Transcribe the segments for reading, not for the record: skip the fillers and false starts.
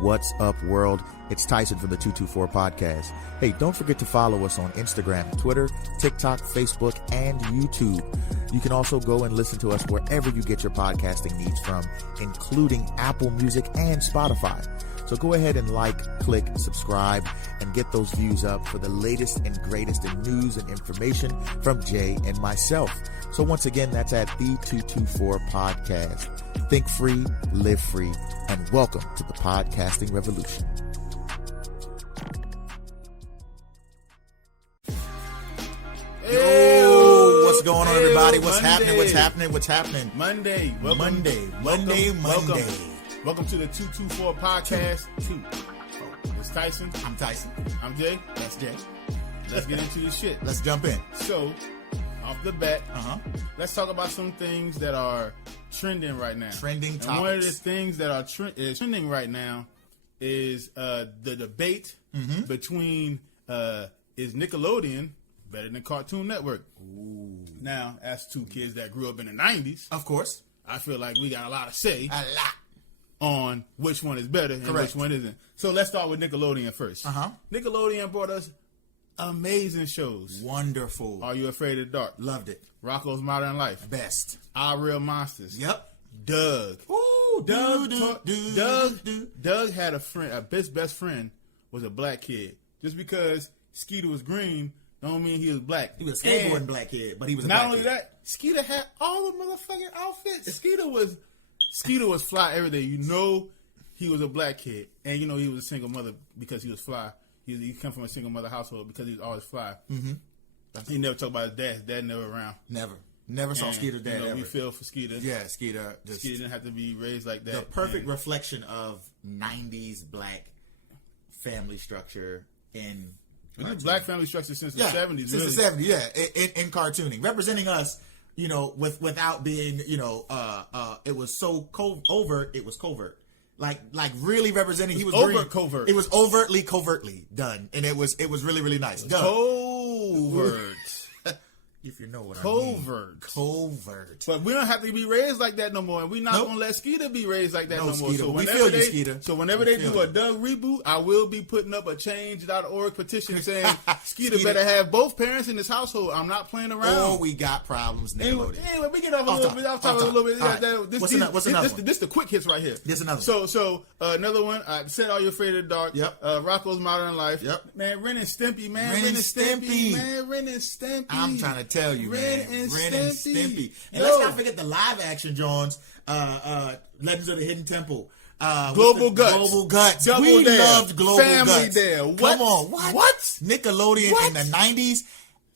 What's up, world? It's Tyson from the 224 Podcast. Hey, don't forget to follow us on Instagram, Twitter, TikTok, Facebook, and YouTube. You can also go and listen to us wherever you get your podcasting needs from, including Apple Music and Spotify. So go ahead and click, subscribe, and get those views up for the latest and greatest in news and information from Jay and myself. So once again, that's at the 224 Podcast. Think free, live free, and welcome to the podcasting revolution. Yo, what's going on, everybody? What's happening? Monday. Welcome to the 224 Podcast. It's Tyson. I'm Tyson. I'm Jay. That's Jay. Let's get into this shit. Let's jump in. So, off the bat, let's talk about some things that are trending right now. Trending topics. And one of the things that are trending right now is the debate between is Nickelodeon better than Cartoon Network? Ooh. Now, as two kids that grew up in the 90s, of course, I feel like we got a lot to say. On which one is better and which one isn't. So let's start with Nickelodeon first. Nickelodeon brought us amazing shows. Wonderful. Are You Afraid of the Dark? Loved it. Rocko's Modern Life. Best. Our Real Monsters. Yep. Doug. Ooh, Doug had a friend. His best friend was a black kid. Just because Skeeter was green don't mean he was black. He was a skateboarding black kid, but he was a not black only kid. that, Skeeter had all the motherfucking outfits. Skeeter was fly every day. You know he was a black kid. And you know he was a single mother because he was fly. He come from a single mother household because he was always fly. He never talked about his dad. His dad never around. Never saw Skeeter's dad ever. We feel for Skeeter. Yeah, Skeeter. Skeeter didn't have to be raised like that. The perfect reflection of 90s black family structure in black family structure since the 70s. Since the 70s, yeah. In cartooning. Representing us, you know, without being, you know, it was so overt, it was covert. Like really representing. He was covert. It was covertly done, and it was really, really nice. Covert. If you know what I mean. Covert. But we don't have to be raised like that no more, and we're not going to let Skeeter be raised like that no more. Skeeter. So we feel you, Skeeter. So whenever they do a Doug reboot, I will be putting up a change.org petition saying Skeeter better have both parents in his household. I'm not playing around. Oh, we got problems, Nickelodeon. Anyway, we get off a little bit. I'll talk a little bit. Right. What's another one? This the quick hits right here. This another one. So another one. I said, Are You Afraid of the Dark? Yep. Rocko's Modern Life. Yep. Man, Ren and Stimpy, man. Ren and Stimpy. Man, Ren and Stimpy. I'm trying to tell you, man. Ren and Stimpy. And Yo. let's not forget the live action Jones, Legends of the Hidden Temple. Global Guts. Global Guts. Double We Dare. loved Global Family Guts. Dare. What? Come on. What? Nickelodeon in the 90s.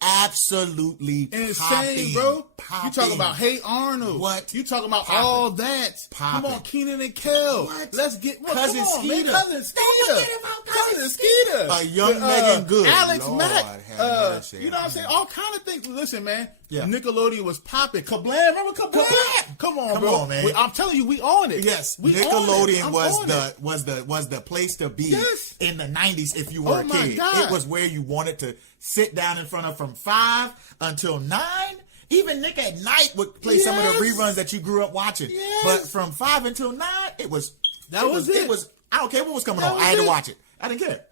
Absolutely insane, popping, bro. Popping. You talking about Hey Arnold? What? You talking about Popping. all that? Popping. Come on, Keenan and Kel. What? Let's get Cousin come on, Skeeter. Man. Cousin Skeeter. Don't forget about Cousin Skeeter. A young Megan Good. Alex Lord Mack. have mercy. You know what I'm saying? All kind of things. Listen, man. Yeah. Nickelodeon was popping. Kablam. Remember Kablam? Come on, bro. On, man. I'm telling you, we on it. Yes, we Nickelodeon on it. was the place to be Yes. in the 90s if you were a my kid. God. It was where you wanted to sit down in front of from 5 until 9. Even Nick at Night would play some of the reruns that you grew up watching. Yes. But from 5 until 9, it was it. It was I don't care what was coming on. I had to watch it. I didn't care.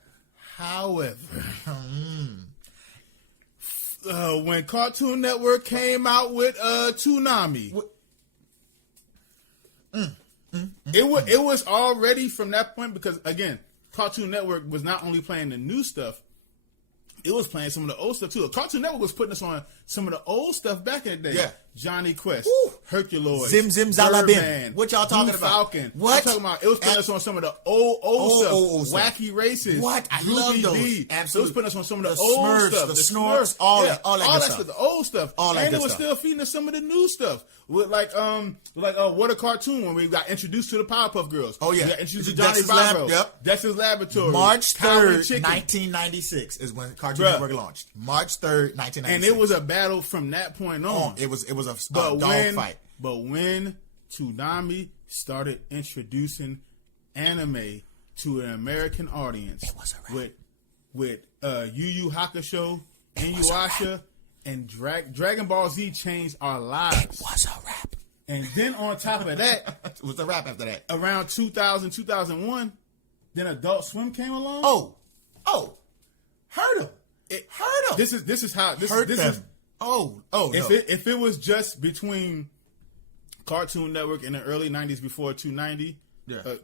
However, when Cartoon Network came out with Toonami, it was already from that point because again, Cartoon Network was not only playing the new stuff, it was playing some of the old stuff too. Cartoon Network was putting us on some of the old stuff back in the day. Yeah. Johnny Quest, Woo. Herculoid, Zim Zim Zalabim. What y'all talking Blue about? Falcon. What? I'm talking about? It was putting us on some of the old stuff. Wacky Races. What? I Ruby love those. D. Absolutely. It was putting us on some of the The old Smurfs, stuff. the Snorks, all that good stuff. The old stuff. All that and good it was stuff. still feeding us some of the new stuff. With What a Cartoon when we got introduced to the Powerpuff Girls. Oh yeah. We got introduced to Johnny Dexter's Bravo. Yep. Dexter's Laboratory. March Calvin 3rd, Chicken. 1996 is when Cartoon Network launched. March 3rd, 1996. And it was a battle from that point on. It was a dog fight. But when Toonami started introducing anime to an American audience, it was a wrap. with Yu Yu Hakusho, Inuyasha, and Dragon Ball Z changed our lives. It was a wrap. And then on top of that, it was a wrap after that. around 2000, 2001, Then Adult Swim came along. Hurt him. It hurt him. This is how this hurt this them. is. If it was just between Cartoon Network in the early 90s before 290,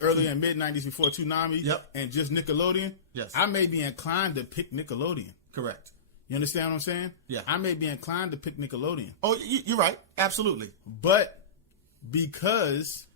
early and mid 90s before 290, and just Nickelodeon, I may be inclined to pick Nickelodeon. Correct. You understand what I'm saying? Yeah. I may be inclined to pick Nickelodeon. Oh, you're right. Absolutely. But because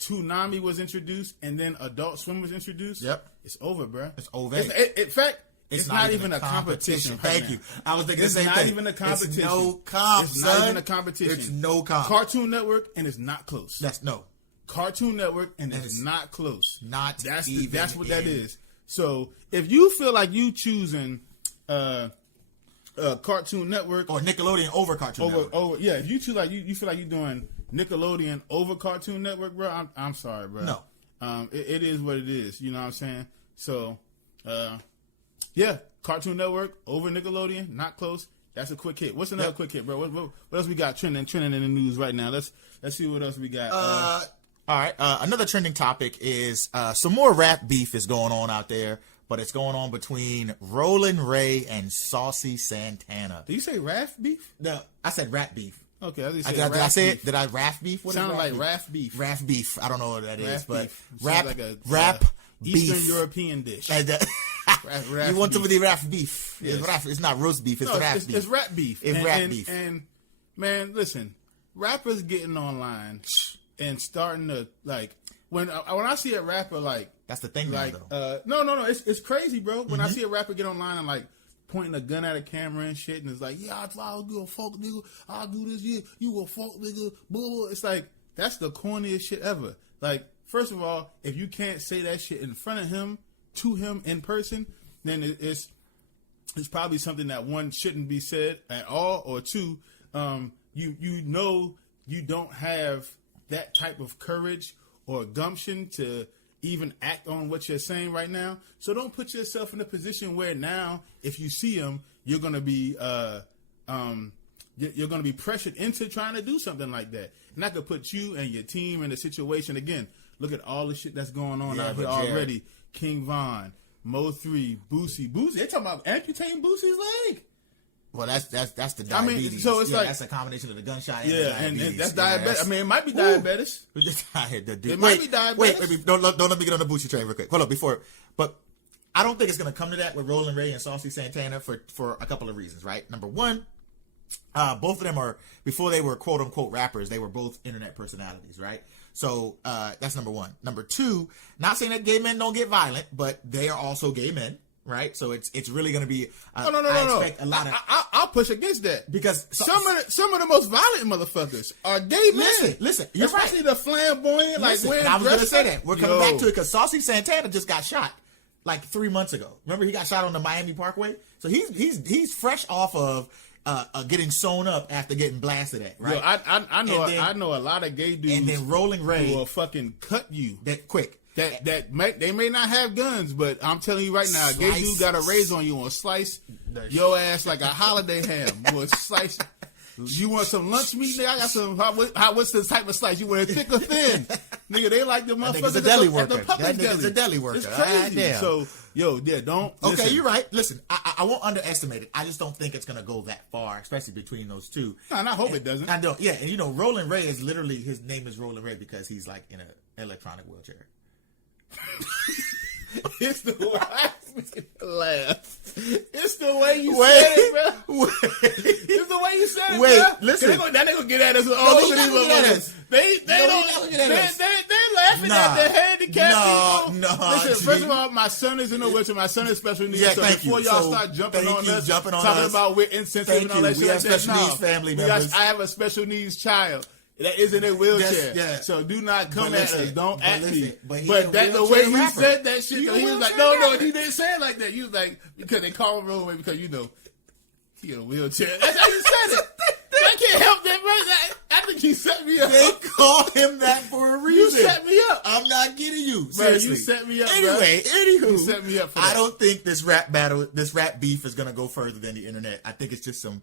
Toonami was introduced and then Adult Swim was introduced, it's over, bro. It's over. In fact, it's not even a competition. Thank you. I was thinking the same thing. It's not even a competition. It's no comp, It's not even a competition. It's no comp. Cartoon Network, and it's not close. No. Cartoon Network, and it's not close. That's what that is. So if you feel like you choosing Cartoon Network or Nickelodeon over Cartoon Network, if you choose like you feel like you're doing Nickelodeon over Cartoon Network, bro, I'm sorry, bro. No, it is what it is. You know what I'm saying? So, Cartoon Network over Nickelodeon, not close. That's a quick hit. What's another quick hit, bro? What else we got trending in the news right now? Let's see what else we got. All right. Another trending topic is some more rap beef is going on out there, but it's going on between Roland Ray and Saucy Santana. Did you say rap beef? No, I said rap beef. Okay, did I say it? Did I rap beef? What sounded like rap beef. Rap beef. I don't know what that is, but rap like a rap beef. Eastern European dish. Rap you want some of the rap beef? Yes. It's not roast beef. It's rap beef. It's rap beef. It's rap beef. And man, listen, rappers getting online and starting to like when I see a rapper like that's the thing, like though. No, it's crazy, bro. When I see a rapper get online and like pointing a gun at a camera and shit, and it's like, yeah, I'll do a fuck nigga, I'll do this, yeah, you a fuck nigga, blah, blah. It's like that's the corniest shit ever. Like, first of all, if you can't say that shit in front of him, to him in person, then it's probably something that one shouldn't be said at all, or two, you know you don't have that type of courage or gumption to even act on what you're saying right now. So don't put yourself in a position where now, if you see him, you're gonna be you're gonna be pressured into trying to do something like that, and that could put you and your team in a situation again. Look at all the shit that's going on out here already. King Von, Mo3, Boosie. They're talking about amputating Boosie's leg. Well, that's the diabetes. I mean, so it's like that's a combination of the gunshot. And that's diabetes. I mean, it might be diabetes. It might be diabetes. Wait, don't let me get on the Boosie train real quick. Hold on, but I don't think it's going to come to that with Roland Ray and Saucy Santana for a couple of reasons, right? Number one, both of them are, before they were quote unquote rappers, they were both internet personalities, right? So that's number one. Number two, not saying that gay men don't get violent, but they are also gay men. Right, so it's really going to be. No. I expect a lot of. I'll push against that because some of the most violent motherfuckers are gay men. Listen, you're especially right. the flamboyant, like wearing. I was going to say that we're coming back to it because Saucy Santana just got shot like 3 months ago. Remember, he got shot on the Miami Parkway, so he's fresh off of getting sewn up after getting blasted at. Right, I know a lot of gay dudes, and then Rolling Ray who will fucking cut you that quick. They may not have guns, but I'm telling you right now, a gay dude got a razor on you and slice your ass like a holiday ham. Will slice. You want some lunch meat? Nigga, I got some. What's the type of slice? You want it thick or thin? Nigga, they like the motherfuckers at the public deli. Nigga's a deli worker. It's crazy. So, don't. Okay, listen. You're right. Listen, I won't underestimate it. I just don't think it's gonna go that far, especially between those two. And I hope it doesn't. I don't. Yeah, and Roland Ray is literally, his name is Roland Ray because he's like in an electronic wheelchair. It's the way I laugh. It's the way you said it, bro. It's the way you said it, bro. Listen. They're gonna get at us. Oh, look at these motherfuckers. They're laughing at the handicapped people. No. Listen, first of all, my son is in a wheelchair. My son is special needs. Yeah, so before y'all start jumping on us, talking about we're insensitive and all that shit. We have special needs family members. I have a special needs child that is in a wheelchair. Yeah. So do not come at us. Don't at me. But that the way he said that shit, he was like, no, he didn't say it like that. He was like, because they call him Roland because he in a wheelchair. That's how you said it. I can't help that, bro. I think he set me up. They call him that for a reason. You set me up. I'm not kidding you. Bro, you set me up. Anyway, anywho, you set me up for that. I don't think this rap beef is gonna go further than the internet. I think it's just some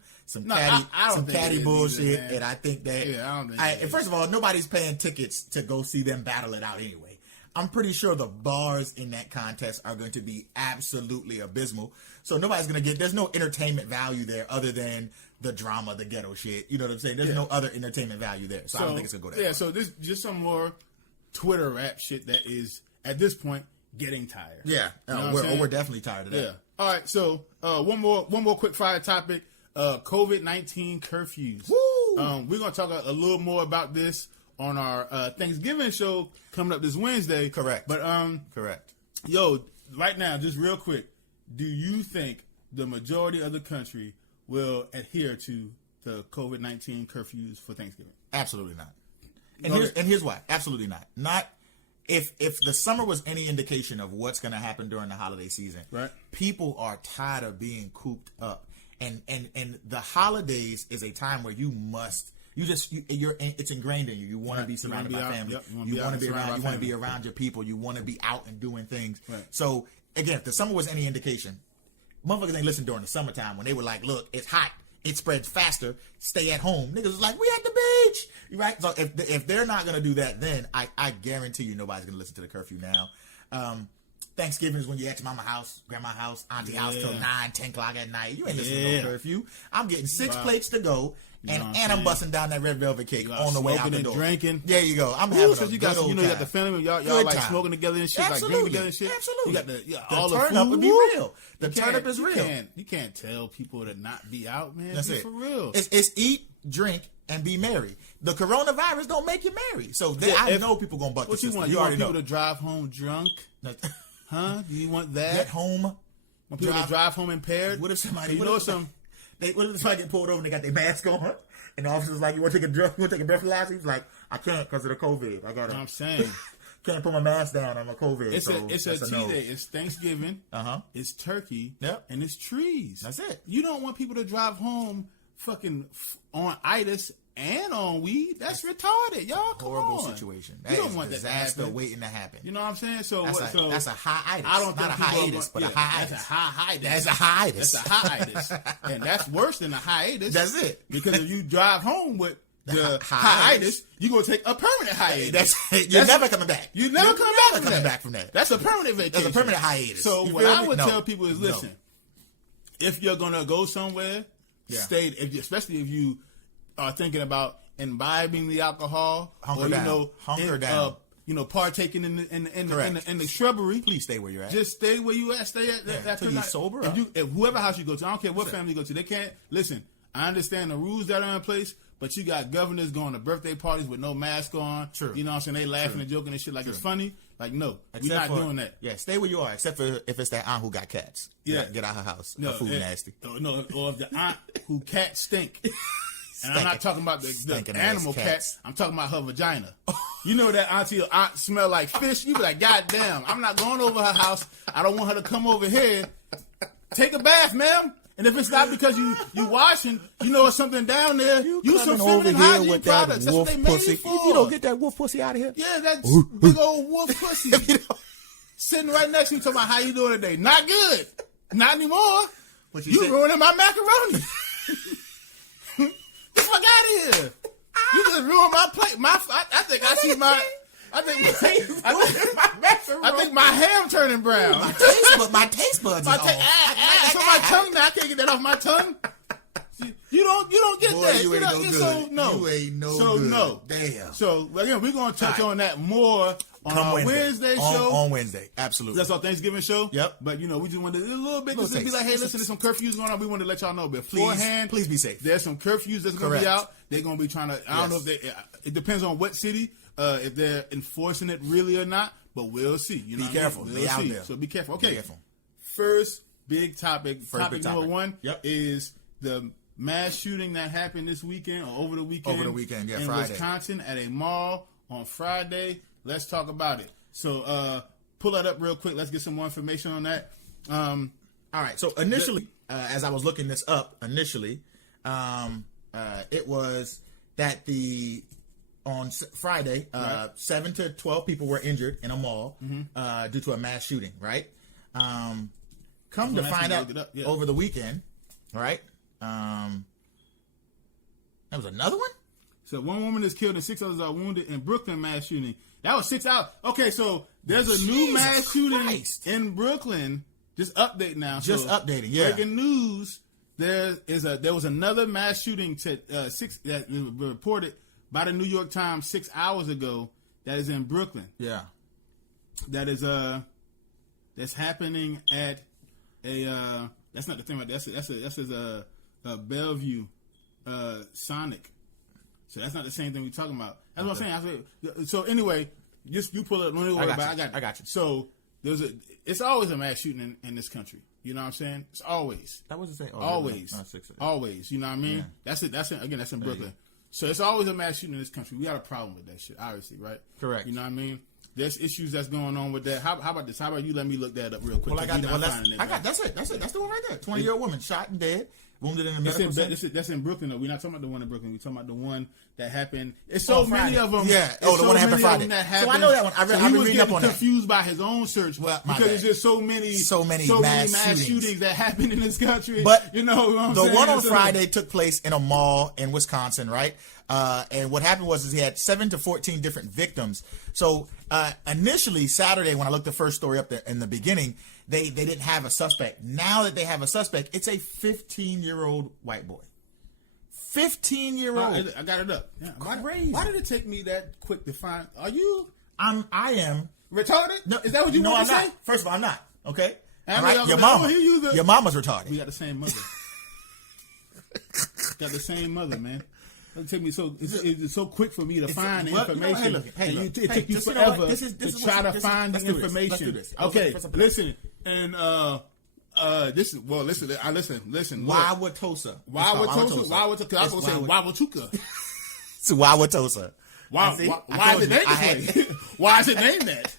catty bullshit, either, and I think that. Yeah, I don't think. And first of all, nobody's paying tickets to go see them battle it out anyway. I'm pretty sure the bars in that contest are going to be absolutely abysmal. So nobody's going to get, there's no entertainment value there other than the drama, the ghetto shit. You know what I'm saying? There's no other entertainment value there. So I don't think it's going to go there. Yeah, so this just some more Twitter rap shit that is, at this point, getting tired. Yeah. You know what I'm saying? We're definitely tired of that. Yeah. All right, so one more quick fire topic. COVID-19 curfews. Woo! We're going to talk a little more about this on our Thanksgiving show coming up this Wednesday. Correct. But Correct. yo, right now, just real quick, do you think the majority of the country will adhere to the COVID-19 curfews for Thanksgiving? Absolutely not. And here's why. Absolutely not. Not if the summer was any indication of what's going to happen during the holiday season. Right. People are tired of being cooped up, and the holidays is a time where you must. It's ingrained in you. You want to be surrounded by family. Yep. You want to be around. You want to be around your people. You want to be out and doing things. Right. So again, if the summer was any indication, motherfuckers ain't listen during the summertime when they were like, "Look, it's hot. It spreads faster. Stay at home." Niggas was like, "We at the beach." Right. So if they're not gonna do that, then I guarantee you nobody's gonna listen to the curfew now. Thanksgiving is when you're at your mama house, grandma house, auntie house till 9, 10 o'clock at night. You ain't listening to no curfew. I'm getting 6 plates to go, and I'm busting down that red velvet cake on the way out the door. Drinking. There you go. I'm having a you good got old you got the family, y'all like time. smoking together and shit, Absolutely. like drinking together and shit. Absolutely. You got the all all the turn up food. would be real. The turn up is You real. You can't tell people to not be out, man. That's Be it. For real. It's eat, drink, and be merry. The coronavirus don't make you merry. So I know people gonna buck the What you system. want? You You want already people know. to drive home drunk? Huh? Do you want that? Get home. Want people to drive home impaired? What if somebody? So you know some? What if somebody get pulled over and they got their mask on? And the officer's like, "You want to take a drug? You want to take a breathalyzer?" He's like, "I can't because of the COVID. I got You know what I'm saying? can't put my mask down on my COVID." It's a tea day. It's Thanksgiving. It's turkey. Yep. And it's trees. That's it. You don't want people to drive home fucking on itis and on weed. That's retarded, y'all. Come Horrible on. situation. You don't want that to disaster happen. waiting to happen. You know what I'm saying? So That's a hiatus. I don't not think a people are hiatus, going- but a yeah, hiatus. That's a hiatus. That's a hiatus. That's a hiatus. And that's worse than a hiatus. That's it. Because if you drive home with the hiatus. hiatus, you're going to take a permanent hiatus. That's it. You're never coming back. You never You're come never coming back from that. That's a permanent vacation. That's a permanent hiatus. So You what feel I me? would No. tell people is, listen, if you're gonna go somewhere, stay. Especially if you are thinking about imbibing the alcohol, Hunker down. Hunker down. Partaking in the shrubbery. Please stay where you're at. Just stay where you at. Stay at till you sober up. If whoever house you go to, I don't care what family you go to, they can't listen. I understand the rules that are in place, but you got governors going to birthday parties with no mask on. True. You know what I'm saying? They laughing and joking and shit like it's funny. Like, no, we're not doing that. Yeah, stay where you are, except for if it's that aunt who got cats. Yeah. Get out her house. Her food nasty. No, or if the aunt who cats stink. And I'm not talking about the Stinking animal ass cat. cats. I'm talking about her vagina. You know that aunt smell like fish. You be like, God damn, I'm not going over her house. I don't want her to come over here. Take a bath, ma'am. And if it's not because you washing, you know it's something down there. Use some feminine hygiene products. That's what they made it for. You don't get that wolf pussy out of here. Yeah, that's big old wolf pussy. Sitting right next to you talking about how you doing today. Not good. Not anymore. You ruining my macaroni. Get the fuck out of here. You just ruined my plate. I think I see my... I think my ham turning brown. My taste buds is off. So my tongue now, I can't get that off my tongue. You don't get Boy, that. you ain't no good. So no. You ain't no so good. No. Damn. So again, we're gonna touch on that more on our Wednesday show. On Wednesday, absolutely. That's our Thanksgiving show. Yep. But we just wanted a little bit just to be like, hey, listen, there's some curfews going on. We want to let y'all know beforehand. Please be safe. There's some curfews that's gonna be out. They're gonna be trying to. I don't know if they. It depends on what city. If they're enforcing it really or not, but we'll see. Be careful. We'll be out see. there. So be careful. Okay. Be careful. First big topic. Topic number one Yep. is the mass shooting that happened this weekend or over the weekend. Over the weekend, in Friday. Wisconsin at a mall on Friday. Let's talk about it. So pull that up real quick. Let's get some more information on that. All right. So initially, as I was looking this up, it was that on Friday, 7 to 12 people were injured in a mall due to a mass shooting, right? Come to find out over the weekend, right? That was another one? So 1 woman is killed and 6 others are wounded in Brooklyn mass shooting. That was 6 hours. Okay, so there's a new mass shooting in Brooklyn. Just update now. Just updating, yeah. Breaking news. There was another mass shooting that was reported by the New York Times 6 hours ago that is in Brooklyn. Yeah. That is that's happening at a that's not the thing, right? That's a Bellevue Sonic. So that's not the same thing we're talking about. That's what I'm saying. So anyway, just you pull it. Don't worry about it. I got you. So it's always a mass shooting in this country. You know what I'm saying? It's always. That was the same. Always. Always. You know what I mean? Yeah. That's it. That's in Brooklyn. So it's always a mass shooting in this country. We got a problem with that shit, obviously, right? Correct. You know what I mean? There's issues that's going on with that. How about this? How about you let me look that up real quick? Well, that's it. That's the one right there. 20-year-old woman shot and dead. Wounded in the medical center. That's in Brooklyn, though. We're not talking about the one in Brooklyn. We're talking about the one that happened. It's so many of them. Yeah. The one that happened Friday. So I know that one. I've been reading up on that. He was confused by his own search because there's just so many mass shootings that happen in this country. But you know what I'm the saying? one on Friday took place in a mall in Wisconsin, right? And what happened was he had 7 to 14 different victims. So initially, Saturday, when I looked the first story up there in the beginning, they didn't have a suspect. Now that they have a suspect, it's a 15-year-old white boy. 15-year-old. I got it up. Yeah. Crazy. Why did it take me that quick to find? Are you? I am retarded? No, is that what you want to say? Not. First of all, I'm not. Okay. Right? Your mama's retarded. We got the same mother. Got the same mother, man. It took me it's so quick for me to find the information. It took you forever to try to find the information. Let's do this. Okay, listen, and listen. Wauwatosa. Wauwatosa. I was gonna say Wauwatosa. It's Wauwatosa. Why is it named that way? Why is it named that?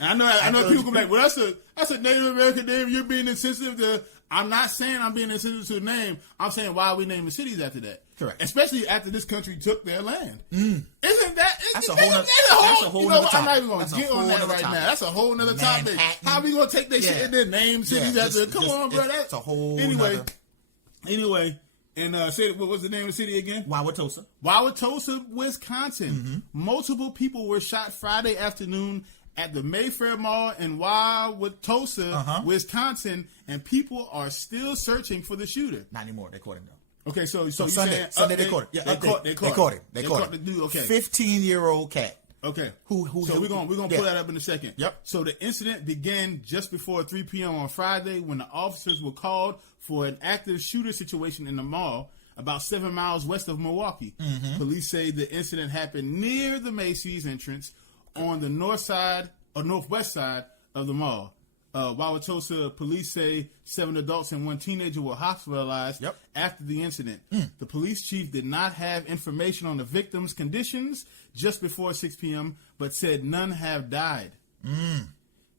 I know people can be like, well, that's a Native American name. You're being insensitive to. I'm not saying I'm being insensitive to the name. I'm saying why are we naming cities after that? Correct. Especially after this country took their land. Isn't that? That's a whole other topic. I'm not even going to get on that right now. That's a whole nother topic. How are we going to take their shit and then name cities after? Come on, bro. That's a whole. Anyway. And say what was the name of the city again? Wauwatosa. Wauwatosa, Wisconsin. Mm-hmm. Multiple people were shot Friday afternoon at the Mayfair Mall in Wauwatosa, Wisconsin, and people are still searching for the shooter. Not anymore. They caught him though. Okay, so Sunday they caught him. Yeah, they caught him. They caught the dude. Okay, 15-year-old cat. Okay, so we're gonna pull that up in a second. Yep. So the incident began just before 3 p.m. on Friday when the officers were called for an active shooter situation in the mall about 7 miles west of Milwaukee. Mm-hmm. Police say the incident happened near the Macy's entrance on the northwest side of the mall. Wauwatosa police say 7 adults and 1 teenager were hospitalized after the incident. The police chief did not have information on the victims' conditions just before 6 p.m., but said none have died.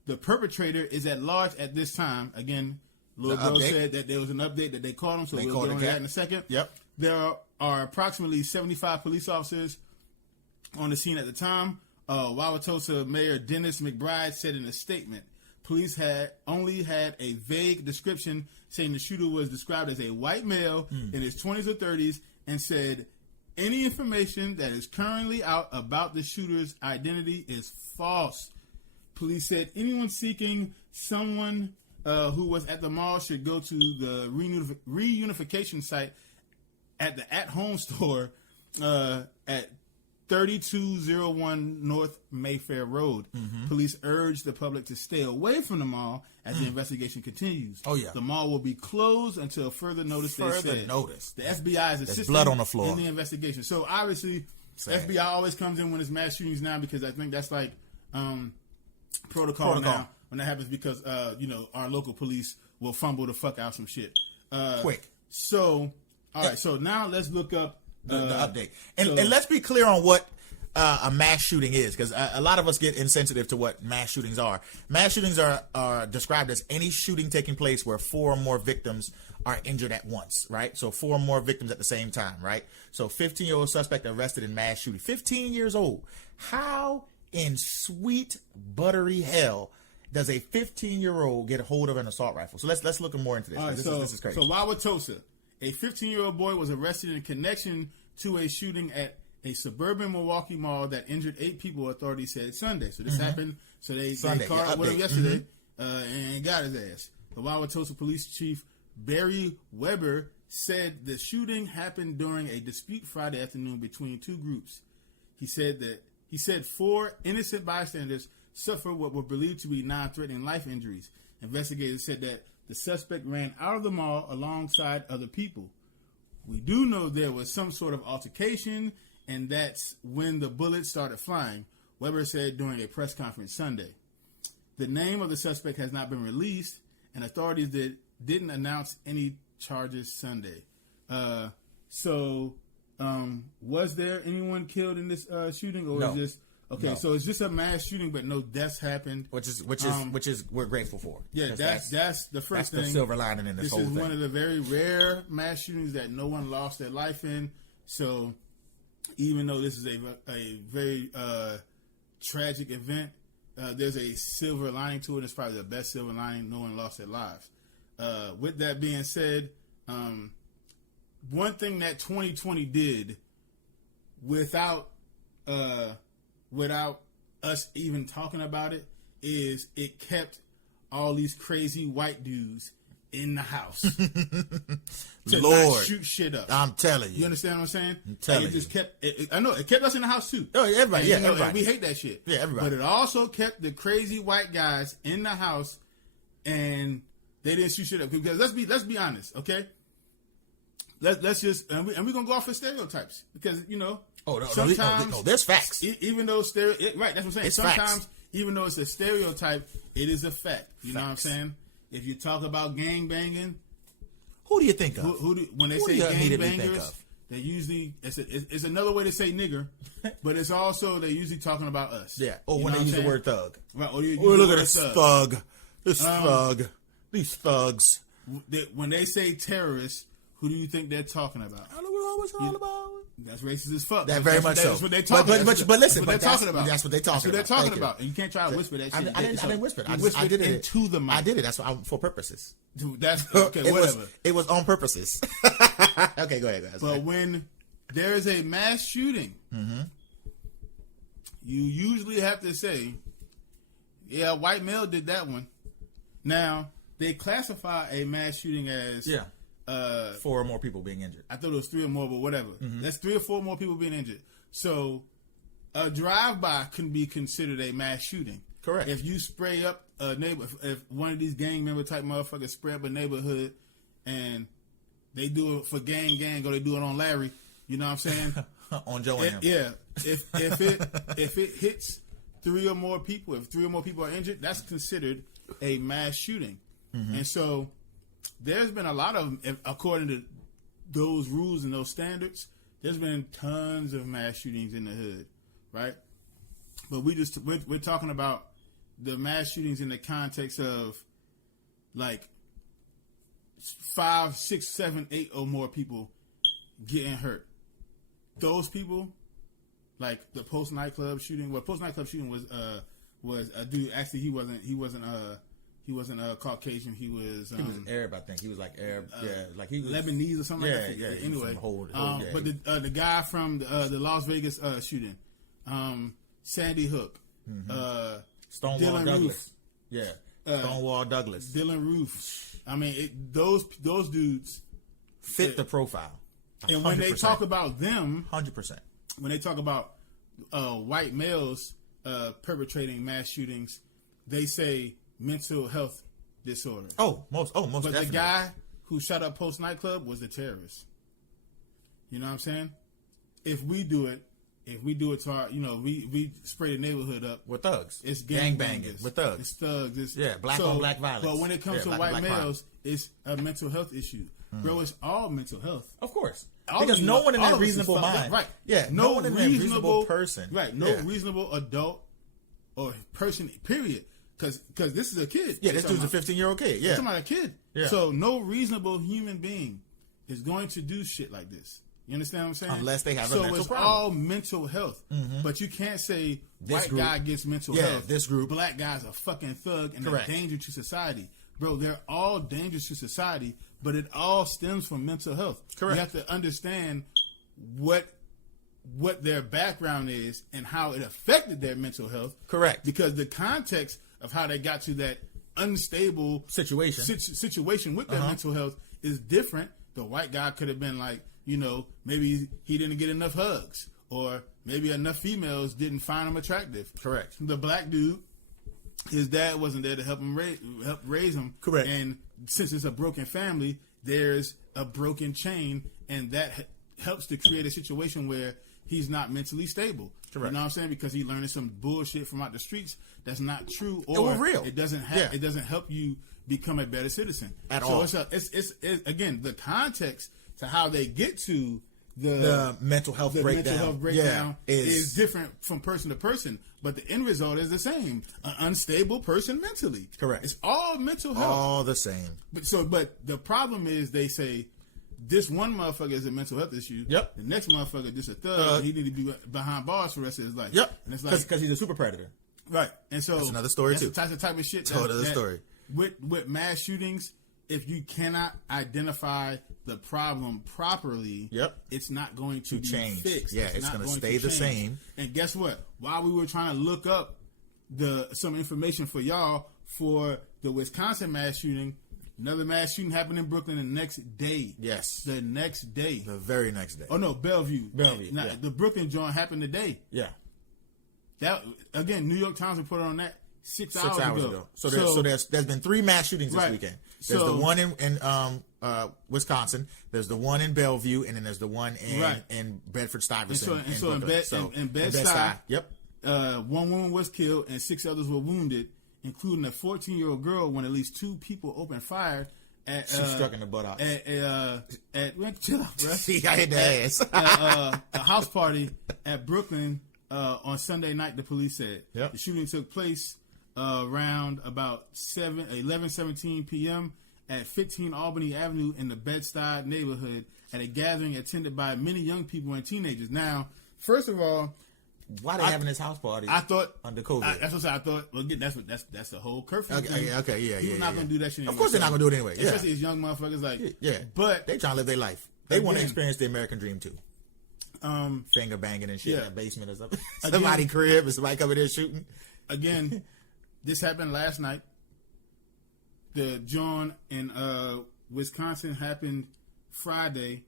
The perpetrator is at large at this time. Again, Lil Bro said that there was an update that they caught him, so we'll get on that in a second. Yep. There are approximately 75 police officers on the scene at the time. Wauwatosa Mayor Dennis McBride said in a statement, police had only had a vague description saying the shooter was described as a white male in his 20s or 30s and said any information that is currently out about the shooter's identity is false. Police said anyone seeking someone who was at the mall should go to the reunification site at the at-home store at 3201 North Mayfair Road. Police urged the public to stay away from the mall as the investigation continues. Oh, yeah. The mall will be closed until further notice. The FBI is assisting blood on the floor in the investigation. So obviously, FBI always comes in when it's mass shootings now because I think that's like protocol now when that happens because our local police will fumble the fuck out some shit quick. So all right, so now let's look up the update and let's be clear on what a mass shooting is, because a lot of us get insensitive to what mass shootings are. Mass shootings are described as any shooting taking place where 4 or more victims are injured at once, right? So 4 or more victims at the same time, right? So 15-year-old suspect arrested in mass shooting. 15 years old. How in sweet buttery hell does a 15-year-old get a hold of an assault rifle? So let's look more into this. All right, this is crazy. So Wauwatosa, a 15-year-old boy was arrested in connection to a shooting at a suburban Milwaukee mall that injured 8 people, authorities said Sunday. So this happened. So they caught up with him yesterday and got his ass. The Wauwatosa Police Chief Barry Weber said the shooting happened during a dispute Friday afternoon between 2 groups. He said 4 innocent bystanders suffered what were believed to be non-threatening life injuries. Investigators said that the suspect ran out of the mall alongside other people. We do know there was some sort of altercation, and that's when the bullets started flying, Weber said during a press conference Sunday. The name of the suspect has not been released, and authorities didn't announce any charges Sunday. Was there anyone killed in this shooting, or no. is this okay? No. So it's just a mass shooting, but no deaths happened, which is we're grateful for. Yeah, that's the first thing. That's the silver lining in this whole thing. This is one of the very rare mass shootings that no one lost their life in. So even though this is a very tragic event, there's a silver lining to it. It's probably the best silver lining. No one lost their lives. With that being said, one thing that 2020 did without us even talking about it is it kept all these crazy white dudes in the house to not shoot shit up. I'm telling you. You understand what I'm saying? I'm telling you. Just kept. I know it kept us in the house too. Oh, everybody. And, everybody. And we hate that shit. Yeah, everybody. But it also kept the crazy white guys in the house, and they didn't shoot shit up. Because let's be honest, okay? Let's just and we're gonna go off of stereotypes because sometimes there's facts. Even though right, that's what I'm saying. It's sometimes facts. Even though it's a stereotype, it is a fact. You know what I'm saying? If you talk about gang banging, who do you think of? When they say gang bangers, they usually it's another way to say nigger, but it's also they're usually talking about us. Yeah. Or when they use the word thug. Right. Look at this thug. This thug. These thugs. When they say terrorists, who do you think they're talking about? I don't know what it's all about. That's racist as fuck. That very much so. That's what they're talking about. But listen, that's what they're talking about. That's what they're talking about. That's what they're talking about. And you can't try to whisper that shit. I didn't whisper it. I did it into the mic. I did it. That's for purposes. Dude, that's okay. Whatever. It was on purposes. Okay, go ahead, guys. But when there is a mass shooting, you usually have to say, "Yeah, white male did that one." Now they classify a mass shooting as 4 or more people being injured. I thought it was 3 or more, but whatever. That's 3 or 4 more people being injured. So a drive-by can be considered a mass shooting. Correct. If you spray up a neighbor, if one of these gang member type motherfuckers spray up a neighborhood and they do it for gang, or they do it on Larry, you know what I'm saying? On Joe and him. Yeah. If it hits 3 or more people, if 3 or more people are injured, that's considered a mass shooting. And so there's been a lot of, according to those rules and those standards, there's been tons of mass shootings in the hood, right? But we're talking about the mass shootings in the context of like 5, 6, 7, 8 or more people getting hurt. Those people, like the Post nightclub shooting. Well, Post nightclub shooting was a dude. Actually, he wasn't Caucasian. He was Arab, I think. He was like Arab. Like he was Lebanese or something like that. Yeah. Anyway, but the guy from the Las Vegas shooting, Sandy Hook, Stonewall Dylan Douglas. Roof, Stonewall Douglas. Dylan Roof. I mean, those dudes fit the profile. 100%. And when they talk about them, 100%. When they talk about white males perpetrating mass shootings, they say mental health disorder. Most but definitely. The guy who shot up Post nightclub was the terrorist. You know what I'm saying? If we do it to our, we spray the neighborhood up. We're thugs. It's gang bangers. We're thugs. It's thugs. It's, black on black violence. But when it comes to white males, crime. It's a mental health issue. Bro, it's all mental health. Of course. Because no one in their reasonable mind. Right. Yeah. No one in their reasonable person. Right. No reasonable adult or person, period. Because this is a kid. Yeah, this dude's a 15-year-old kid. Yeah. It's about a kid. Yeah. So no reasonable human being is going to do shit like this. You understand what I'm saying? Unless they have a mental problem. So it's all mental health. But you can't say white guy gets mental health. This group. Black guy's a fucking thug and a danger to society. Bro, they're all dangerous to society, but it all stems from mental health. Correct. You have to understand what their background is and how it affected their mental health. Correct. Because the context of how they got to that unstable Situation. situation with their mental health is different. The white guy could have been like, maybe he didn't get enough hugs, or maybe enough females didn't find him attractive. Correct. The black dude, his dad wasn't there to help raise him. Correct. And since it's a broken family, there's a broken chain, and that helps to create a situation where he's not mentally stable. Correct. You know what I'm saying? Because he's learning some bullshit from out the streets that's not true, or real. It doesn't it doesn't help you become a better citizen At all. So it's again, the context to how they get to The mental health breakdown, mental health breakdown is different from person to person, but the end result is the same: an unstable person mentally. Correct. It's all mental health. all the same. But the problem is they say this one motherfucker is a mental health issue. Yep. The next motherfucker just a thug. He need to be behind bars for the rest of his life. Yep. And it's like Because he's a super predator. right. And so That's another story, too. That's the type of shit. Total story. With mass shootings, if you cannot identify the problem properly, Yep. it's not going to be change. fixed. Yeah, it's not gonna going stay to the change. same. And guess what? While we were trying to look up some information for y'all for the Wisconsin mass shooting, another mass shooting happened in Brooklyn the next day. Yes. The next day. The very next day. Oh no, Bellevue. Bellevue, Now, yeah. The Brooklyn joint happened today. Yeah. That again, New York Times reported on that 6 6 hours hours ago. So there's been 3 mass shootings this Right. weekend. There's So- the one in Wisconsin. There's the one in Bellevue, and then there's the one Right. in Bedford Stuyvesant. And so in Brooklyn. Bed-Stuy, Yep. one woman was killed and 6 others were wounded, including a 14-year-old girl. When at least 2 people opened fire at She struck in the buttocks. at chill out, bro. See, I hit the ass. A house party at Brooklyn on Sunday night. The police said Yep. the shooting took place around about 11:17 p.m. at 15 Albany Avenue in the Bed-Stuy neighborhood at a gathering attended by many young people and teenagers. Now, first of all, Why they having this house party? I thought under COVID. that's what I thought. Well, again, that's the whole curfew. Okay, thing. okay, yeah, People yeah, not yeah. gonna do that shit. Of course they're not gonna do it anyway. Yeah. Especially as young motherfuckers like Yeah. But They trying to live their life. They want to Again. experience the American dream too. Finger banging and shit in Yeah. the basement or something. Somebody crib and somebody coming there shooting. again, this happened last night. The John in Wisconsin happened Friday.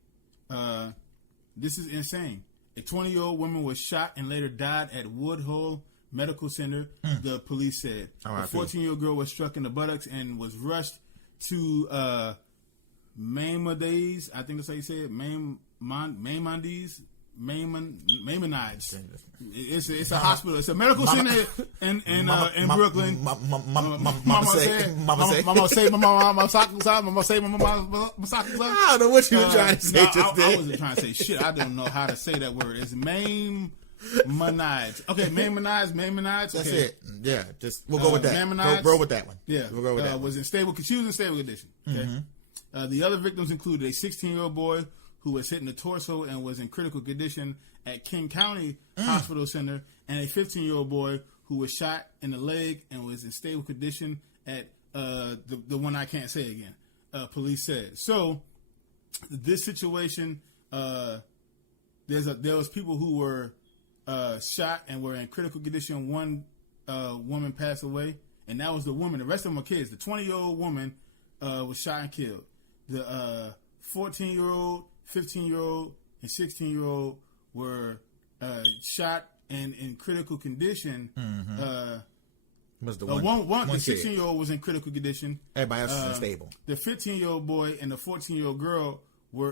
This is insane. A 20-year-old woman was shot and later died at Woodhull Medical Center, the police said. R.I.P. The 14-year-old girl was struck in the buttocks and was rushed to Maimonides. I think that's how you say it. Maimonides. It's a hospital. It's a medical center in Brooklyn. Mama say. I I don't know what you were trying to say just I then. wasn't trying to say shit. I don't know how to say that word. It's Maimonides. Okay, Maimonides. That's Okay. it. Yeah, just we'll go with that. Maimonides. Go with that one. Yeah, we'll go with that. was in stable. She was in stable condition. Okay. The other victims included a 16-year-old boy who was hit in the torso and was in critical condition at King County Hospital Center, and a 15-year-old boy who was shot in the leg and was in stable condition at the one I can't say again. Police said. So this situation, there was people who were shot and were in critical condition. One woman passed away, and that was the woman. The rest of them are kids. The 20-year-old woman was shot and killed. The 14-year-old, 15-year-old, and 16-year-old were shot and in critical condition. Was the The one kid. 16-year-old was in critical condition. Everybody else is unstable. The 15-year-old boy and the 14-year-old girl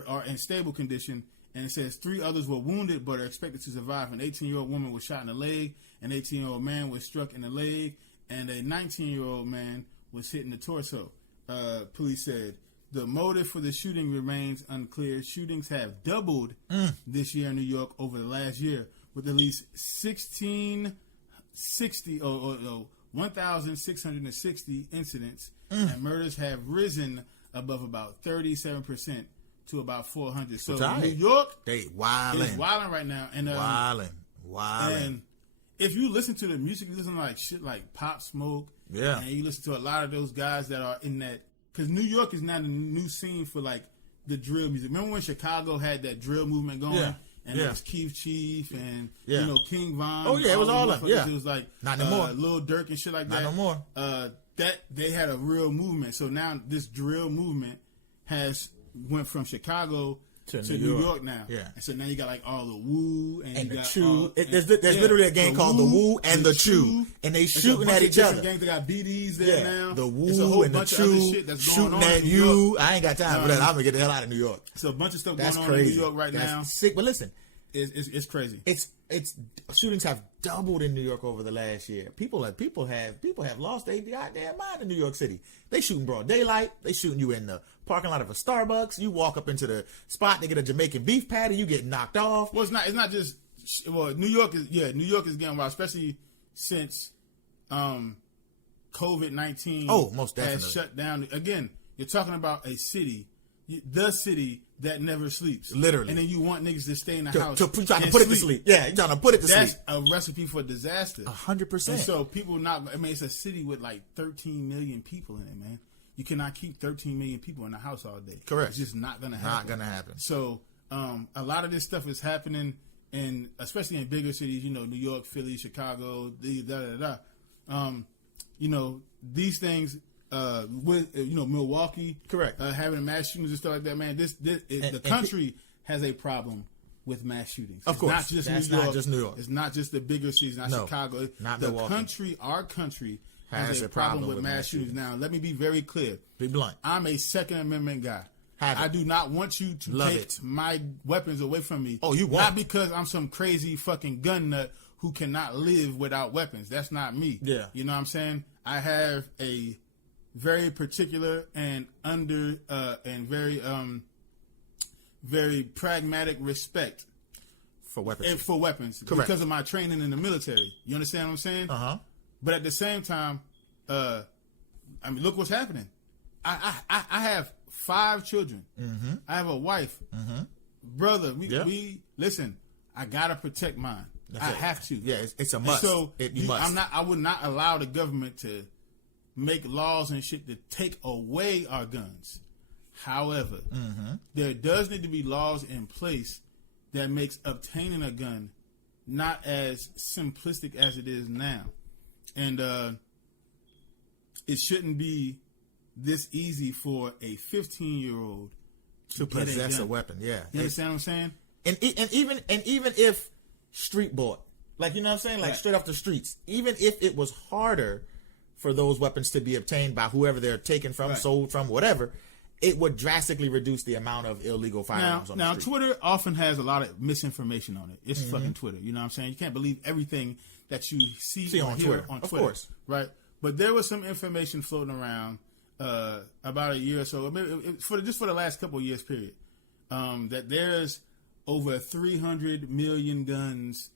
are in stable condition, and it says 3 others were wounded but are expected to survive. An 18-year-old woman was shot in the leg, an 18-year-old man was struck in the leg, and a 19-year-old man was hit in the torso. Police said the motive for the shooting remains unclear. Shootings have doubled this year in New York over the last year, with at least 1,660 incidents, and murders have risen above about 37% to about 400. So Right. New York They is wilding. wilding right now, and Wilding. and if you listen to the music, you listen to like shit like Pop Smoke, Yeah. and you listen to a lot of those guys that are in that, because New York is not a new scene for like the drill music. Remember when Chicago had that drill movement going? Yeah. and Yeah. it was Keith Chief and Yeah. you know King Von. Oh, yeah, it was the all of them, yeah. motherfuckers. It was like Not no more. Lil Durk and shit like Not that. no more. That they had a real movement. So now this drill movement has went from Chicago to New York now. Yeah. And so now you got like all the Woo and And you the got Chew. all- There's literally a gang called the Woo and the Chew. And they It's a shooting bunch at of each different other. Gangs. They got BDs there now. The It's a whole Woo and the bunch of other Chew shit that's going shooting on at in New York. you. I ain't got time for that. I'm gonna get the hell out of New York. So a bunch of stuff That's going on crazy. in New York right That's now. sick. But listen, It's crazy. it's shootings have doubled in New York over the last year. People have lost their goddamn mind in New York City. They shooting broad daylight. They shooting you in the parking lot of a Starbucks. You walk up into the spot, they get a Jamaican beef patty, you get knocked off. Well, it's not just. Well, New York is getting wild, especially since COVID-19. Oh, most has definitely. shut down. Again, you're talking about a city, the city that never sleeps, Literally. and then you want niggas to stay in the To house try to and put it to sleep. Yeah, you're trying to put it to That's sleep. a recipe for disaster. 100%. And so people not. I mean, it's a city with like 13 million people in it, man. You cannot keep 13 million people in the house all day. Correct. It's just not gonna happen. Not gonna happen. So a lot of this stuff is happening, especially in bigger cities. You know, New York, Philly, Chicago, you know, these things. With Milwaukee, Correct. Having mass shootings and stuff like that, man. The country has a problem with mass shootings. Of course. It's not just That's New York. not just New York. It's not just the bigger cities, not No, Chicago. not the Milwaukee. our country has a problem with mass shootings. Now, let me be very clear. Be blunt. I'm a Second Amendment guy. Have it. I do not want you to Love take it. my weapons away from me. Oh, you won't. Not because I'm some crazy fucking gun nut who cannot live without weapons. That's not me. Yeah. You know what I'm saying? I have a very particular and very pragmatic respect For weapons. for weapons Correct. because of my training in the military. You understand what I'm saying? Uh-huh. But at the same time, I mean, look what's happening. I have 5 children. Mm-hmm. I have a wife, brother. We listen. I gotta protect mine. I have to. Yeah, it's a And must. so You must. I would not allow the government to make laws and shit to take away our guns. However, there does need to be laws in place that makes obtaining a gun not as simplistic as it is now. And it shouldn't be this easy for a 15-year-old to possess a weapon. Yeah. You understand what I'm saying? And even if street bought, like, you know what I'm saying, like Right. straight off the streets, even if it was harder for those weapons to be obtained by whoever they're taken from, Right. sold from, whatever, it would drastically reduce the amount of illegal firearms on Now, the street. Twitter often has a lot of misinformation on it. It's fucking Twitter. You know what I'm saying? You can't believe everything that you see or on hear Twitter. on Of Twitter. course. Right? But there was some information floating around about a year or so, maybe for the last couple of years period, that there's over 300 million guns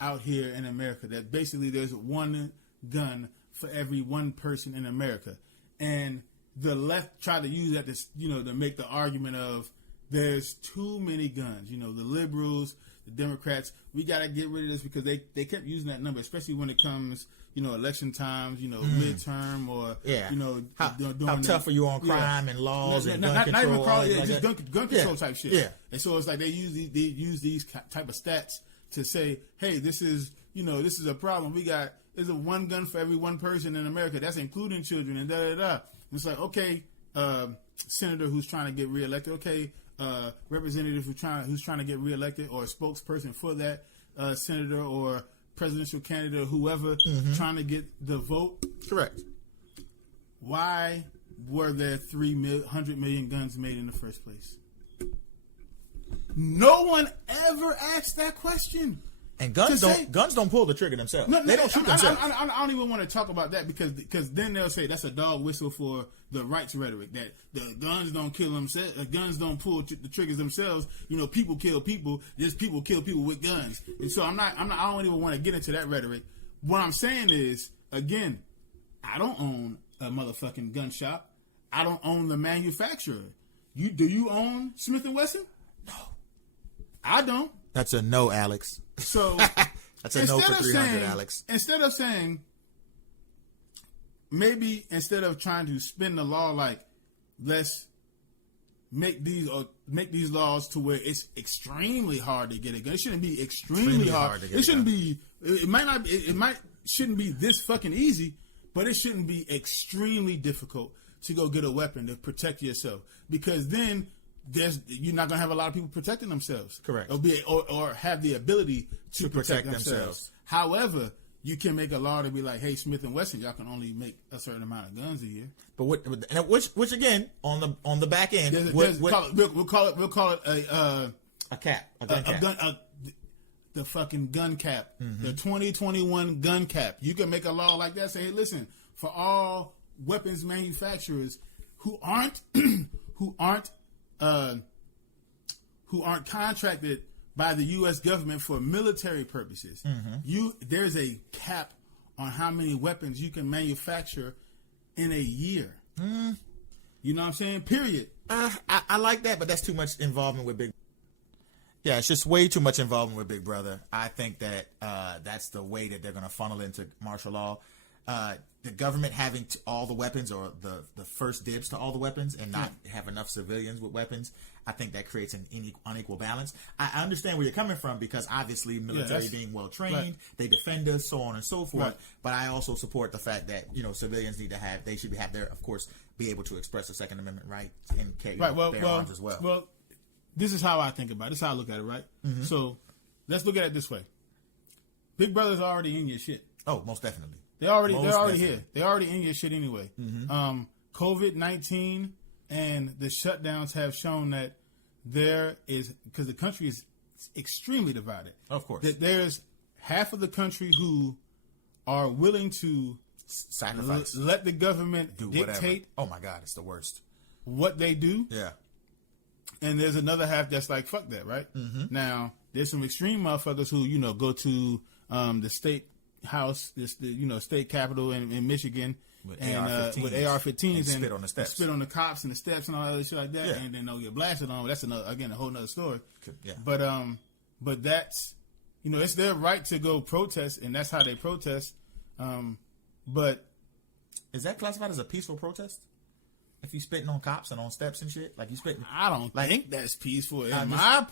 out here in America. That basically there's one gun for every one person in America. And the left tried to use that to make the argument of there's too many guns. You know, the liberals, the Democrats, we got to get rid of this because they kept using that number, especially when it comes, election times, midterm or, how tough are you on crime and laws and gun control? Not even crime, all just that? gun control type shit. Yeah. And so it's like they use these type of stats to say, hey, this is a problem. There's a one gun for every one person in America. That's including children and da-da-da. And it's like, okay, senator who's trying to get reelected, okay, representative who's trying to get reelected, or a spokesperson for that senator or presidential candidate or whoever trying to get the vote. Correct. Why were there 300 million guns made in the first place? No one ever asked that question. And guns don't pull the trigger themselves. They don't shoot themselves. I don't even want to talk about that because then they'll say that's a dog whistle for the rights rhetoric that the guns don't kill themselves, guns don't pull the triggers themselves. People kill people. Just people kill people with guns. And so I don't even want to get into that rhetoric. What I'm saying is, again, I don't own a motherfucking gun shop. I don't own the manufacturer. Do you own Smith & Wesson? No, I don't. That's a no, Alex. So that's a no for 300, Alex. Instead of saying, maybe instead of trying to spin the law like let's make these laws to where it's extremely hard to get a gun. It shouldn't be extremely hard. to get It shouldn't be. It might not. Shouldn't be this fucking easy, but it shouldn't be extremely difficult to go get a weapon to protect yourself, because then you're not gonna have a lot of people protecting themselves. Correct. Or have the ability to protect themselves. However, you can make a law to be like, hey, Smith and Wesson, y'all can only make a certain amount of guns a year. But which again on the back end, we'll call it a cap, a gun cap. The fucking gun cap, the 2021 gun cap. You can make a law like that. Say, hey, listen, for all weapons manufacturers who aren't contracted by the U.S. government for military purposes, there's a cap on how many weapons you can manufacture in a year. You know what I'm saying? Period. I like that, but that's too much involvement with Big. Yeah, it's just way too much involvement with Big Brother. I think that that's the way that they're going to funnel into martial law. The government having all the weapons, or the first dibs to all the weapons, and not have enough civilians with weapons, I think that creates an unequal balance. I understand where you're coming from, because obviously military being well trained, right. They defend us, so on and so forth. Right. But I also support the fact that civilians should have their, of course, be able to express a Second Amendment right and carry bear arms as well. Well, this is how I think about it. This is how I look at it, right? So let's look at it this way. Big Brother's already in your shit. Oh, most definitely. They're already here. They're already in your shit anyway. COVID-19 and the shutdowns have shown that there is, because the country is extremely divided. Of course. That there's half of the country who are willing to sacrifice, let the government dictate. Whatever. Oh my God, it's the worst. What they do. Yeah. And there's another half that's like, fuck that, right? Now, there's some extreme motherfuckers who, go to the state house, state capitol in Michigan, with AR-15s and spit on the steps, spit on the cops and the steps and all that other shit like that, and then they'll get blasted on. That's a whole nother story. Yeah. But that's, it's their right to go protest, and that's how they protest. But is that classified as a peaceful protest? If you spitting on cops and on steps and shit, like you spitting, I don't think that's peaceful. In my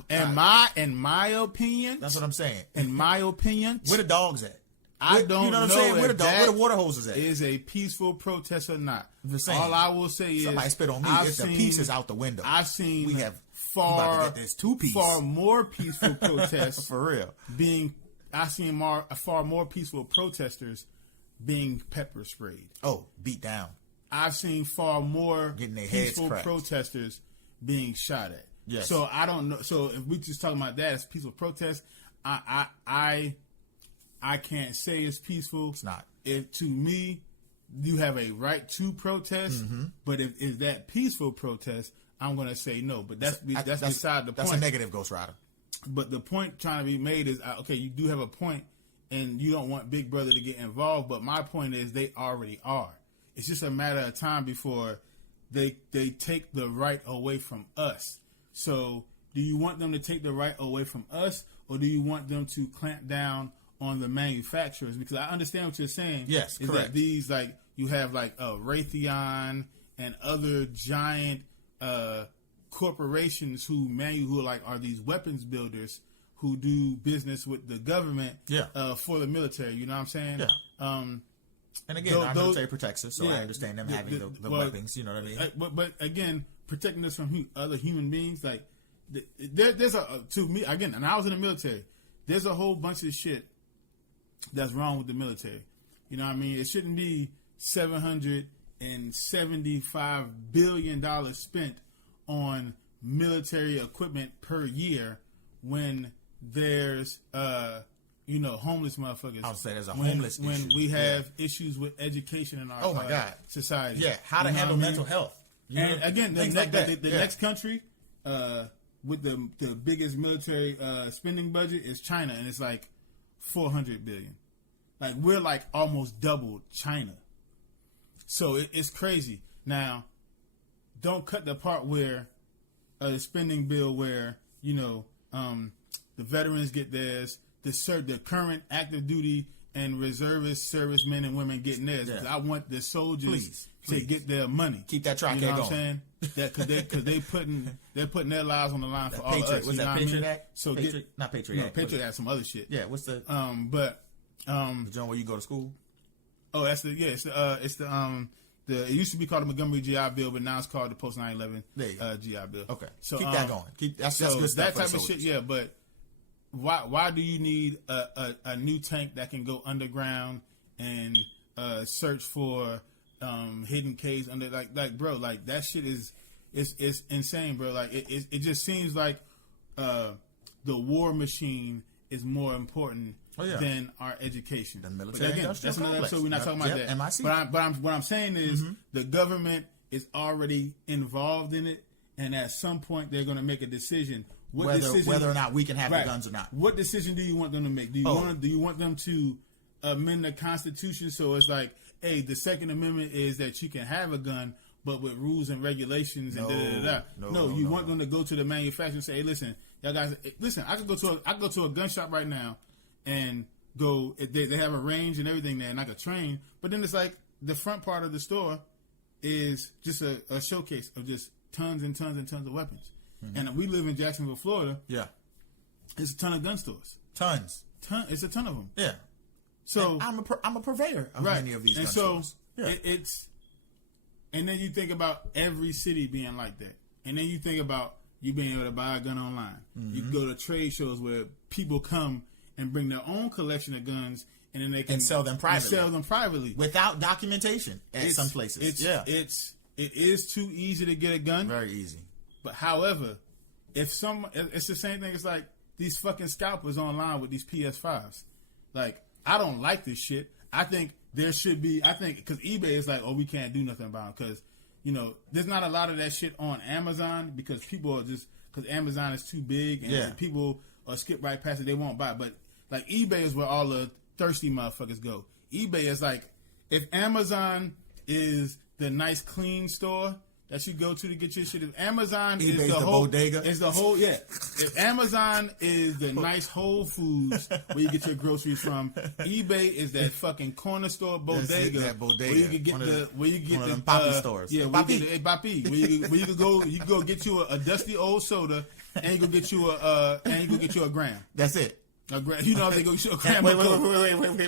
opinion, that's what I'm saying. In my opinion, where the dogs at? I don't know. You know what I'm saying? Where the water hoses at? Is a peaceful protest or not? All I will say is somebody spit on me. The peace is out the window. I've seen far more peaceful protests for real. I've seen far more peaceful protesters being pepper sprayed. Oh, beat down. I've seen far more peaceful heads protesters being shot at. Yes. So I don't know. So if we just talking about that as peaceful protest, I can't say it's peaceful. It's not. To me, you have a right to protest, but if that peaceful protest, I'm going to say no. But that's beside the point. That's a negative, Ghost Rider. But the point trying to be made is, okay, you do have a point, and you don't want Big Brother to get involved. But my point is, they already are. It's just a matter of time before they take the right away from us. So, do you want them to take the right away from us, or do you want them to clamp down on the manufacturers? Because I understand what you're saying. Yes, is correct. That these, you have Raytheon and other giant corporations who are these weapons builders who do business with the government for the military. You know what I'm saying? Yeah. And again, our military protects us, so I understand them having the weapons. You know what I mean? But again, protecting us from other human beings, there's to me again, and I was in the military. There's a whole bunch of shit that's wrong with the military. You know what I mean? It shouldn't be $775 billion spent on military equipment per year when there's homeless motherfuckers. I'll say there's a homeless issue. When we have issues with education in our society. Yeah, how to handle mental health. And again, the next country with the biggest military spending budget is China, and it's like $400 billion. We're almost double China. So it's crazy. Now, don't cut the part where the spending bill where the veterans get theirs. The current active duty and reservist servicemen and women getting theirs. Yeah. I want the soldiers Please. to get their money. Keep that track You know going. what I'm saying? That because they're putting their lives on the line for all of Patriot, us. what's you know that, what I mean? Patriot Act? So Patriot, not Patriot no, Act. Patriot Act, some other shit. Yeah, what's the The joint where you go to school? Oh, that's the it used to be called the Montgomery GI Bill, but now it's called the Post 9/11 There you go. GI Bill. Okay, So keep that going. That's good stuff. That for type the of shit, soldiers. yeah. But why do you need a new tank that can go underground and search for hidden caves under like bro, like that shit is it's insane, bro. Like it just seems like the war machine is more important than our education. The military But again, industrial that's another complex. episode. We're not talking about Yep, that. MIC. But what I'm saying is the government is already involved in it, and at some point they're going to make a decision. Whether or not we can have Right. the guns or not. What decision do you want them to make? Do you want them to amend the Constitution so it's like, hey, the Second Amendment is that you can have a gun, but with rules and regulations and No, you want them to go to the manufacturer and say, hey, listen, y'all guys, listen, I could go to a gun shop right now and go. They have a range and everything there, and I could train. But then it's like the front part of the store is just a showcase of just tons and tons and tons of weapons. And we live in Jacksonville, Florida. Yeah, It's a ton of gun stores. tons. It's a ton of them. Yeah. So I'm a purveyor of many of these and gun so stores. Yeah. it's and then you think about every city being like that, and then you think about you being able to buy a gun online. You can go to trade shows where people come and bring their own collection of guns, and then they can sell them privately. Without documentation at some places. It is too easy to get a gun. Very easy. But however, it's the same thing. It's like these fucking scalpers online with these PS5s. Like, I don't like this shit. I think there should be. Because eBay is like, oh, we can't do nothing about it because there's not a lot of that shit on Amazon because people are just because Amazon is too big and people are skip right past it. They won't buy it. But like eBay is where all the thirsty motherfuckers go. eBay is like if Amazon is the nice clean store that you go to get your shit. If Amazon eBay's is the the whole bodega. is the whole If Amazon is the nice Whole Foods where you get your groceries from, eBay is that fucking corner store bodega. That bodega. Where you can get one of the them Papi stores. Yeah, Papi. Papi. Where you can go get you a dusty old soda and you go get you a gram. That's it. A gram. You know they go get you a gram.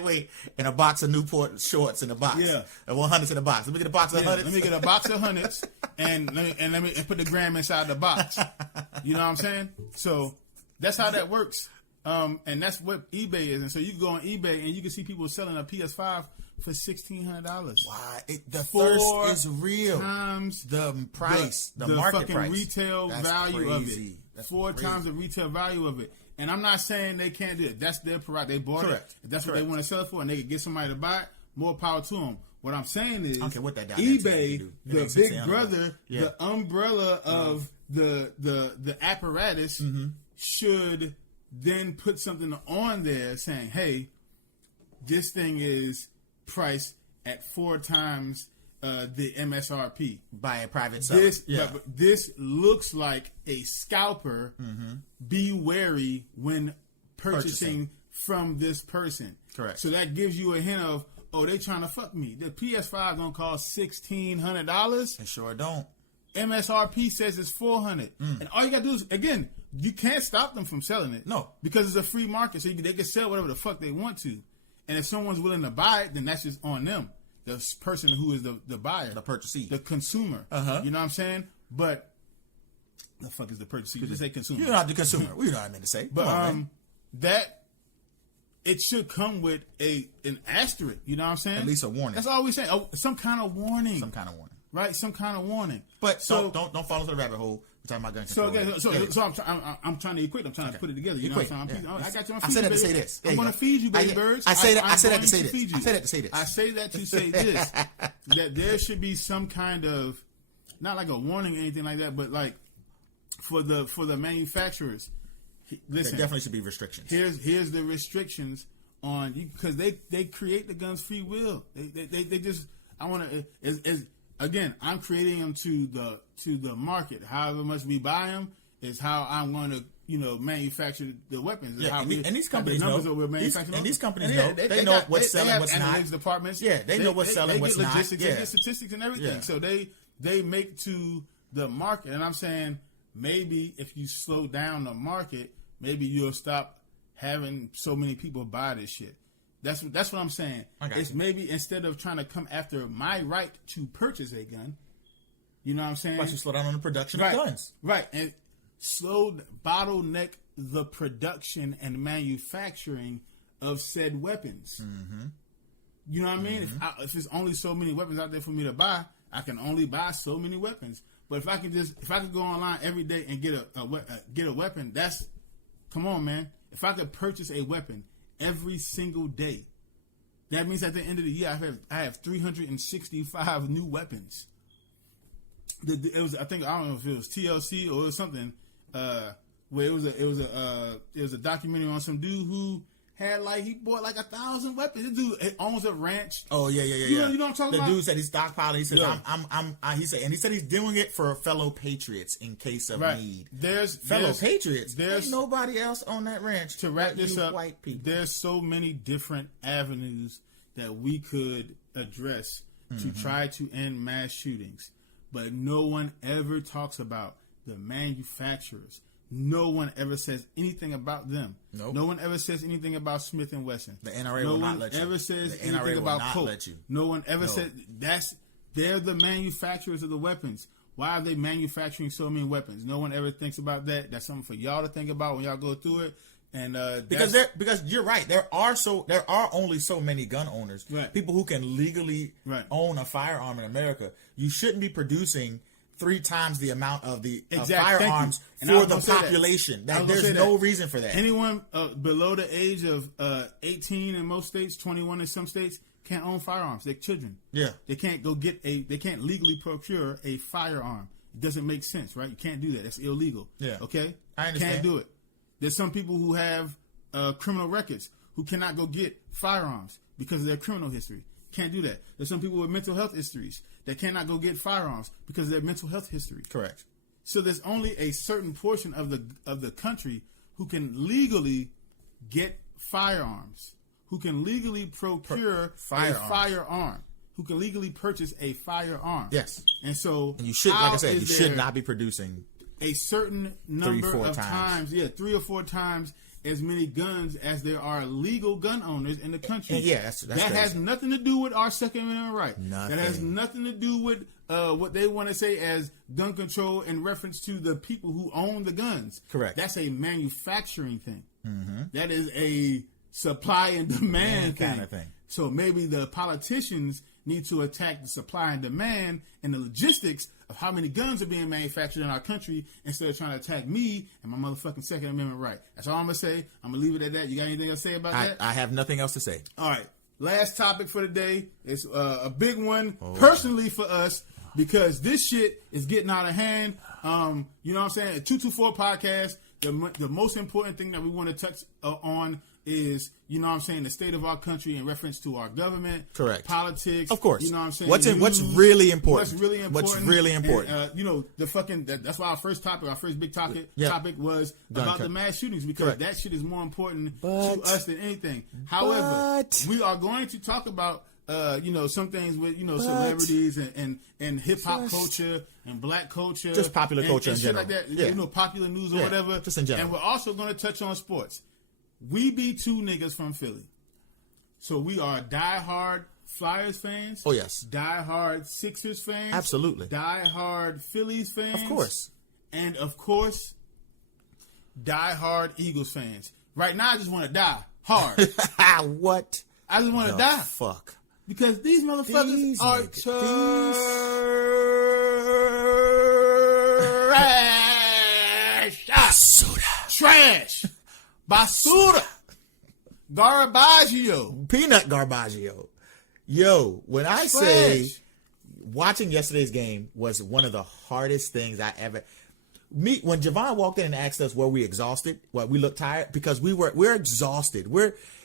Wait. And a box of Newport shorts in a box. Yeah. And 100s in a box. Let me get a box of 100s. Let me get a box of 100s and let me put the gram inside the box. You know what I'm saying? So that's how that works. And that's what eBay is. And so you can go on eBay and you can see people selling a PS5 for $1,600. Wow, the thirst is real. Times the price, the market fucking price, retail That's value crazy. of it. That's 4 crazy. times the retail value of it. And I'm not saying they can't do it. That's their prerogative. They bought Correct. it. If that's what they want to sell it for, and they can get somebody to buy it, more power to them. What I'm saying is, I don't care what that eBay, do. It the makes big $1,600. brother, Yeah. the umbrella of the apparatus, should then put something on there saying, "Hey, this thing is priced at 4 times the MSRP." By a private seller. But this looks like a scalper. Be wary when purchasing from this person. Correct. So that gives you a hint of, oh, they trying to fuck me. The PS5 gonna cost $1,600. They sure don't. MSRP says it's $400, and all you gotta do is, again, you can't stop them from selling it. No. Because it's a free market, so they can sell whatever the fuck they want to. And if someone's willing to buy it, then that's just on them. The person who is the buyer, The purchasee. the consumer. Uh-huh. You know what I'm saying? But the fuck is the purchasee? Just say consumer. You're not the consumer. We know what I meant to say. But Come on, man. that it should come with an asterisk. You know what I'm saying? At least a warning. That's all we saying. Oh, some kind of warning. Some kind of warning. Right? Some kind of warning. But so don't fall into the rabbit hole. We're talking about gun So, control. okay, so I'm trying to equip. I'm trying to put it together. You know what I'm saying? Yeah. I got you on I feed say you, that to baby. say this. There I'm you going go. to feed you, baby birds. I say that I'm to going say this. feed you. I say that to say this. I say that to say this. That there should be some kind of, not like a warning or anything like that, but like for the manufacturers. Listen, There definitely should be restrictions. Here's the restrictions on you because they create the guns free will. They just I want to again I'm creating them to the market. However much we buy them is how I'm going to manufacture the weapons. Yeah, how and these companies know. These companies know. They know what's selling, what's not. Analytics departments. Yeah, they know what's selling, what's not. Logistics, Yeah. They get statistics and everything. Yeah. So they make to the market. And I'm saying maybe if you slow down the market, maybe you'll stop having so many people buy this shit. That's what I'm saying. It's maybe instead of trying to come after my right to purchase a gun, you know what I'm saying? Why don't you slow down on the production of guns? Right. And bottleneck the production and manufacturing of said weapons. Mm-hmm. You know what I mean? If there's only so many weapons out there for me to buy, I can only buy so many weapons. But if I could go online every day and get a weapon, come on, man. If I could purchase a weapon every single day, that means at the end of the year I have 365 new weapons. I don't know if it was TLC or it was something where it was a documentary on some dude who had he bought 1,000 weapons. This dude owns a ranch. Oh yeah. You know what I'm talking about? The dude said he's stockpiling. He says he said he's doing it for fellow patriots in case of need. There's patriots. There's nobody else on that ranch. To wrap this up, white people. There's so many different avenues that we could address to try to end mass shootings, but no one ever talks about the manufacturers. No one ever says anything about them. Nope. No one ever says anything about Smith & Wesson. The NRA will not let you. No one ever says anything about Colt. No one ever said they're the manufacturers of the weapons. Why are they manufacturing so many weapons? No one ever thinks about that. That's something for y'all to think about when y'all go through it. And because you're right, there are only so many gun owners, right. People who can legally own a firearm in America. You shouldn't be producing 3 times the amount of the firearms for the population. There's no reason for that. Anyone below the age of 18 in most states, 21 in some states, can't own firearms. They're children. Yeah, they can't they can't legally procure a firearm. It doesn't make sense, right? You can't do that. That's illegal. Yeah, okay, I understand. Can't do it. There's some people who have criminal records who cannot go get firearms because of their criminal history. Can't do that. There's some people with mental health histories that cannot go get firearms because of their mental health history. Correct. So there's only a certain portion of the country who can legally get firearms, who can legally procure a firearm, who can legally purchase a firearm. Yes. And so, and you should, like I said, you should not be producing a certain number of times. 3 or 4 times as many guns as there are legal gun owners in the country. And yeah, that's that has nothing to do with our Second Amendment right. Nothing. That has nothing to do with what they want to say as gun control in reference to the people who own the guns. Correct. That's a manufacturing thing. Mm-hmm. That is a supply and demand kind of thing. So maybe the politicians need to attack the supply and demand and the logistics of how many guns are being manufactured in our country instead of trying to attack me and my motherfucking Second Amendment right. That's all I'm going to say. I'm going to leave it at that. You got anything else to say about that? I have nothing else to say. All right. Last topic for the day. It's a big one personally for us because this shit is getting out of hand. You know what I'm saying? A 224 podcast, the most important thing that we want to touch on is, you know what I'm saying, the state of our country in reference to our government. Correct. Politics. Of course. You know what I'm saying? What's really important? What's really important? And, you know, that's why our first big topic was about the mass shootings because that shit is more important to us than anything. However, we are going to talk about some things with, celebrities and hip hop culture and black culture. Just popular culture in general. Like that, yeah. Popular news or whatever. Just in general. And we're also going to touch on sports. We be 2 niggas from Philly. So we are diehard Flyers fans. Oh, yes. Diehard Sixers fans. Absolutely. Diehard Phillies fans. Of course. And, of course, diehard Eagles fans. Right now, I just want to die hard. What? I just want to die. Fuck. Because these motherfuckers are trash. Trash. Basura. Garbaggio. Peanut Garbaggio. Yo, when I say watching yesterday's game was one of the hardest things I ever... When Javon walked in and asked us were we exhausted, we looked tired, because we're exhausted.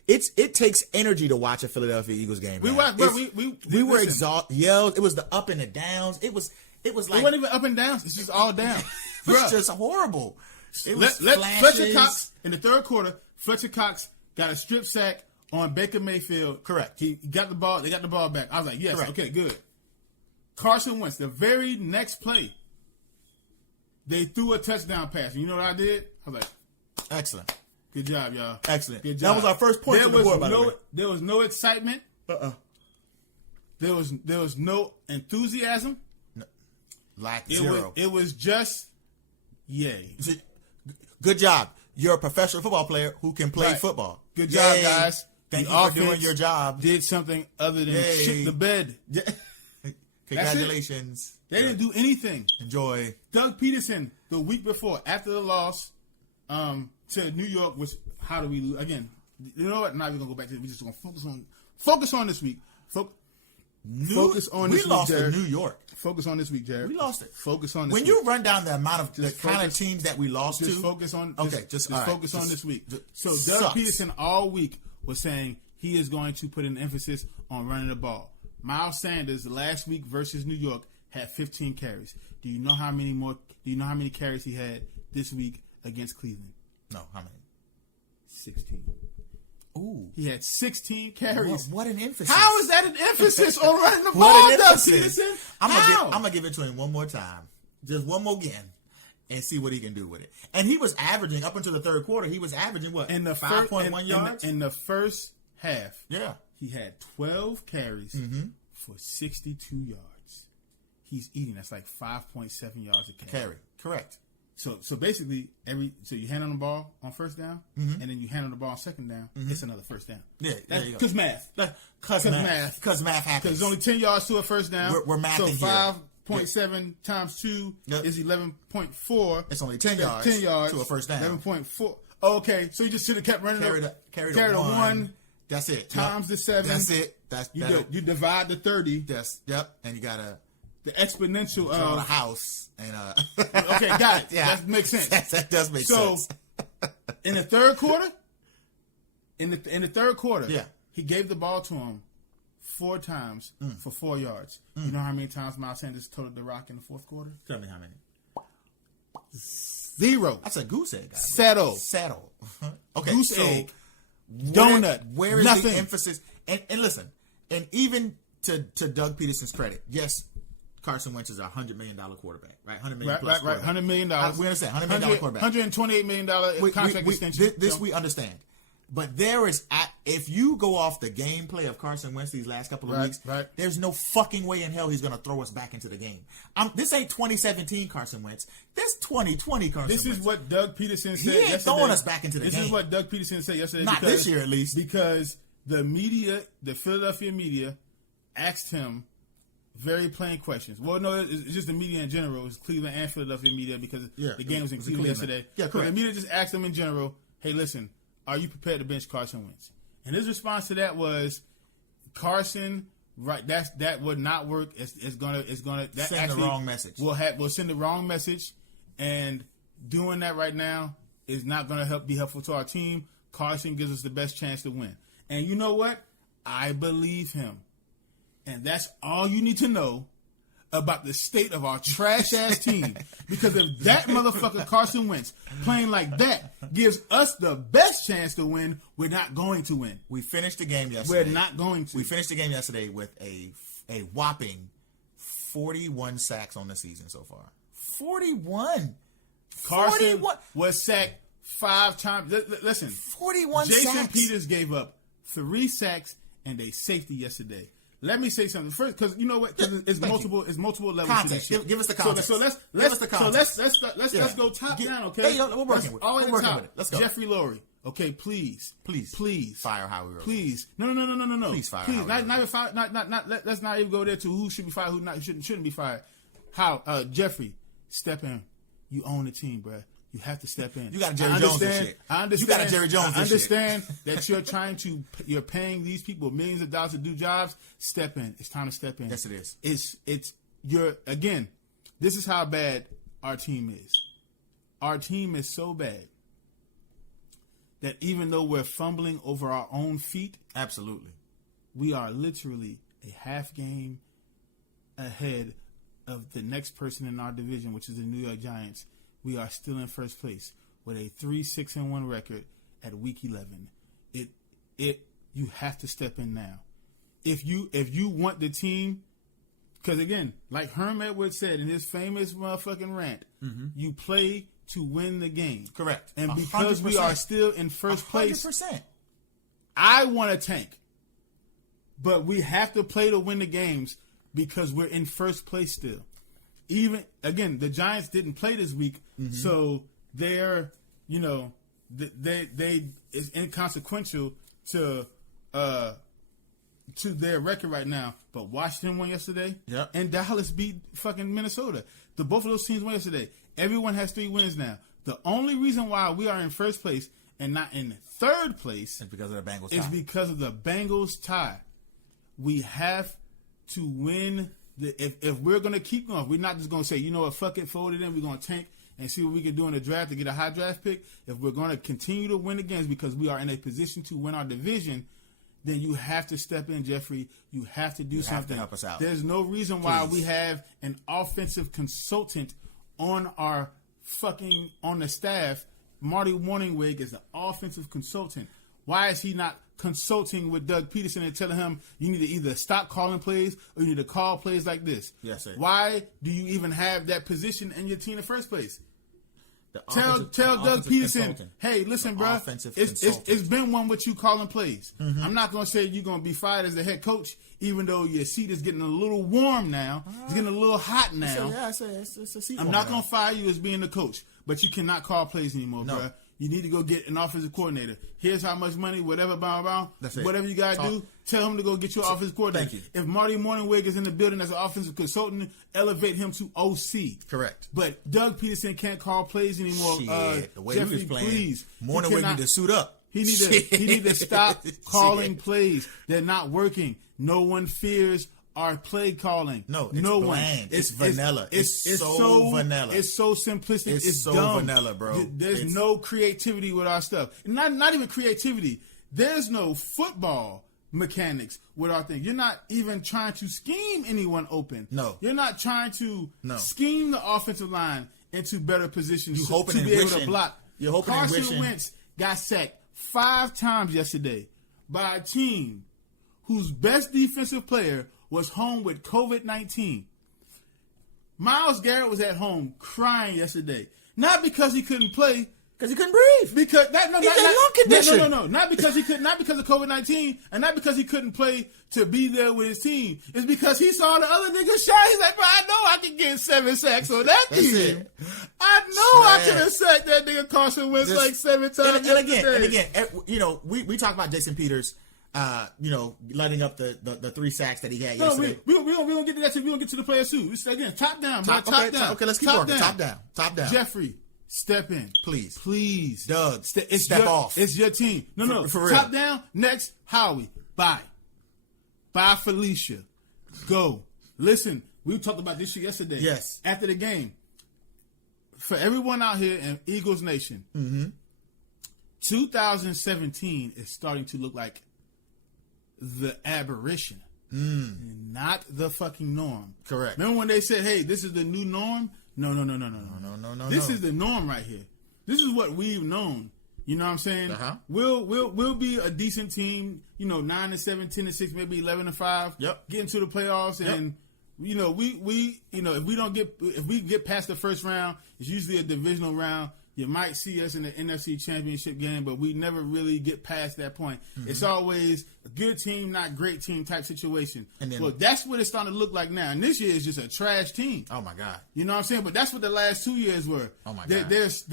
It takes energy to watch a Philadelphia Eagles game. We were exhausted. Yelled. It was the up and the downs. It was like... It wasn't even up and downs. It's just all down. It was just horrible. It was Fletcher flashes. Cox in the third quarter. Fletcher Cox got a strip sack on Baker Mayfield. Correct. He got the ball. They got the ball back. I was like, yes, Correct. okay, good. Carson Wentz, the very next play, they threw a touchdown pass. And you know what I did? I was like, Excellent. good job, y'all. Excellent. Good That job. was our first point There on the was board, by the way. There was no excitement. There was no enthusiasm. Lack It zero. was just yay. See, good job. You're a professional football player who can play Right. football. Good job, Yay. guys. Thank The you for doing offense your job. Did something other than Yay. shit the bed. Congratulations. They didn't do anything. Enjoy. Doug Peterson, the week before, after the loss to New York, was how do we lose? Again, you know what? Now we're going to go back to it. We're just going to focus on this week. Focus on this we week, lost to Jared. New York. Focus on this week, Jared. We lost it. Focus on this When week. you run down the amount of the Just kind of focus- teams that we lost Just to, focus on. Okay, Just all right. focus on Just- this week. just So Doug sucks. Peterson all week was saying he is going to put an emphasis on running the ball. Miles Sanders last week versus New York had 15 carries. Do you know how many carries he had this week against Cleveland? No, how many? 16. Ooh, He had 16 carries. what an emphasis! How is that an emphasis on running the ball, What an Doug emphasis! Peterson? I'm How? gonna give it to him one more time, just one more again, and see what he can do with it. And he was averaging up until the third quarter. He was averaging what? in the 5.1 yards. in the first half. Yeah, He had 12 carries Mm-hmm. for 62 yards. He's eating. That's like 5.7 yards a carry. carry. Correct. So basically, so you hand on the ball on first down, and then you hand on the ball on second down. It's another first down. Mm-hmm. Yeah, there you go. Because math. Cause math. Because math happens. Because it's only 10 yards to a first down. We're mathing so here. 5.7 times 2 Yep. is 11.4. It's only 10 That's yards 10 yards to a first down. 11.4. Okay, so you just should have kept running. Carried a a one. one That's it. times the 7. That's it. You divide the 30. Yep. And you gotta The exponential draw of the house and Okay, got it. Yeah. That makes sense. that does make So sense. in the third quarter, Yeah. he gave the ball to him 4 times for 4 yards. You know how many times Miles Sanders toted the rock in the fourth quarter? Tell me how many. 0. That's a goose egg. Settle. Settle. Okay. Goose so egg. Donut. Where is Nothing. the emphasis? And listen, and even to Doug Peterson's credit, yes, Carson Wentz is a $100 million quarterback, right? $100 million plus Right. quarterback. $100 million. We understand. $100 million quarterback. $128 million contract extension. This So- we understand. But there is, if you go off the gameplay of Carson Wentz these last couple of Right, weeks, right. there's no fucking way in hell he's going to throw us back into the game. This ain't 2017 Carson Wentz. This 2020 Carson This Wentz. is what Doug Peterson said He ain't yesterday. throwing us back into the This game. is what Doug Peterson said yesterday. Not this year, at least. Because the media, the Philadelphia media, asked him very plain questions. Well, no, it's just the media in general. It's Cleveland and Philadelphia media because Yeah, the game was in it was Cleveland Cleveland. yesterday. Yeah, So correct. the media just asked him in general, hey, listen, are you prepared to bench Carson Wentz? And his response to that was, Carson, right? That would not work. It's gonna that Send the actually wrong message. Will send the wrong message, and doing that right now is not gonna be helpful to our team. Carson gives us the best chance to win, and you know what? I believe him, and that's all you need to know about the state of our trash ass team. Because if that motherfucker Carson Wentz playing like that gives us the best chance to win, we're not going to win. We finished the game yesterday. We're not going to. We finished the game yesterday with a whopping 41 sacks on the season so far. 41. Carson 41. was sacked 5 times. Listen, 41 Jason sacks. Peters gave up 3 sacks and a safety yesterday. Let me say something first, because you know what? 'Cause it's Thank multiple. It's multiple levels. Context. To this shit. Give us the context. So let's Give us the context. let's Yeah. go top Get- down. Okay. Hey, we're working with it. All the way We're to working top. with it. Let's go. Jeffrey Lurie. Okay, please. Fire Howie Roseman. Please. No. Please fire Please. Howie Not Roseman. even fire. Let's not even go there to who should be fired, who not shouldn't be fired. How? Jeffrey, step in. You own the team, bro. You have to step in. You got a Jerry Jones and shit. I understand. You got a Jerry Jones I and shit. understand that you're paying these people millions of dollars to do jobs. Step in. It's time to step in. Yes, it is. Again, this is how bad our team is. Our team is so bad that even though we're fumbling over our own feet, Absolutely. we are literally a half game ahead of the next person in our division, which is the New York Giants. We are still in first place. with a 3-6-1 record at week 11. You have to step in now. If you want the team, because again, like Herm Edwards said in his famous motherfucking rant, you play to win the game. Correct. And because 100%. we are still in first place, 100%. I want to tank. But we have to play to win the games because we're in first place still. Even again, the Giants didn't play this week, so they're they is inconsequential to their record right now. But Washington won yesterday, and Dallas beat fucking Minnesota. Both of those teams won yesterday. Everyone has 3 wins now. The only reason why we are in first place and not in third place is because of the Bengals tie. Is because of the Bengals tie. We have to win. If we're going to keep going, we're not just going to say, you know what, fuck it, fold it in, we're going to tank and see what we can do in the draft to get a high draft pick. If we're going to continue to win the games because we are in a position to win our division, then you have to step in, Jeffrey. You have to do something. Have to help us out. There's no reason why we have an offensive consultant on the staff. Marty Morningwig is the offensive consultant. Why is he not consulting with Doug Peterson and telling him you need to either stop calling plays or you need to call plays like this? Yes, sir. Why do you even have that position in your team in the first place? Tell Doug Peterson, hey, listen, bro, it's been one with you calling plays. I'm not going to say you're going to be fired as the head coach, even though your seat is getting a little warm now. It's getting a little hot now. It's a seat. I'm not going to fire you as being the coach, but you cannot call plays anymore, bro. You need to go get an offensive coordinator. Here's how much money, whatever, blah, blah. That's it. Whatever you got to do, tell him to go get your offensive coordinator. Thank you. If Marty Morningwig is in the building as an offensive consultant, elevate him to OC. Correct. But Doug Peterson can't call plays anymore. The way Jeffrey, he was playing, please. Morningwig need to suit up. He need to stop calling plays. They're not working. No one fears our play calling. No bland. It's vanilla. It's so vanilla. It's so simplistic. It's so dumb. vanilla, bro. There's no creativity with our stuff. Not even creativity. There's no football mechanics with our thing. You're not even trying to scheme anyone open. No. You're not trying to scheme the offensive line into better positions to hoping be able to block. You're hoping Carson Wentz got sacked 5 times yesterday by a team whose best defensive player was home with COVID-19. Myles Garrett was at home crying yesterday. Not because he couldn't play. Because he couldn't breathe. Because lung condition. No. Not because he could. Not because of COVID-19, and not because he couldn't play to be there with his team. It's because he saw the other nigga shot. He's like, bro, I know I can get 7 sacks on that team. I know I can have sacked that nigga Carson Wentz like 7 times. And again, we talk about Jason Peters. Lighting up the 3 sacks that he had yesterday. We don't get to that till we don't get to the players too. It's, again, top down, bro. Top down. Okay, let's keep working. Top down. Jeffrey, step in, please. Doug, step off. It's your team. No, for real. Top down. Next, Howie. Bye, Felicia. Go. Listen, we talked about this shit yesterday. Yes. After the game, for everyone out here in Eagles Nation, 2017 is starting to look like the aberration, not the fucking norm. Correct. Remember when they said, "Hey, this is the new norm"? No. This is the norm right here. This is what we've known. You know what I'm saying? We'll be a decent team. 9-7, 10-6, maybe 11-5. Yep. Get into the playoffs, and if we get past the first round, it's usually a divisional round. You might see us in the NFC Championship game, but we never really get past that point. It's always a good team, not great team type situation. Well, that's what it's starting to look like now. And this year is just a trash team. Oh, my God. You know what I'm saying? But that's what the last 2 years were. Oh, my God. There's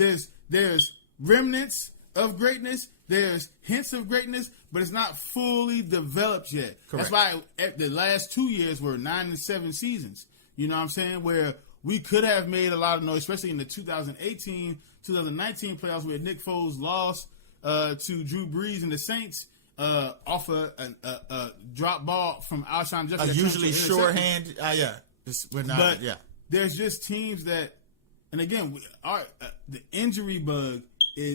remnants of greatness. There's hints of greatness, but it's not fully developed yet. Correct. That's why the last 2 years were 9-7 seasons. You know what I'm saying? Where we could have made a lot of noise, especially in the 2018-2019 playoffs where Nick Foles lost to Drew Brees and the Saints off a drop ball from Alshon Jeffrey. A usually shorthand. We're not. But there's just teams that, and again, the injury bug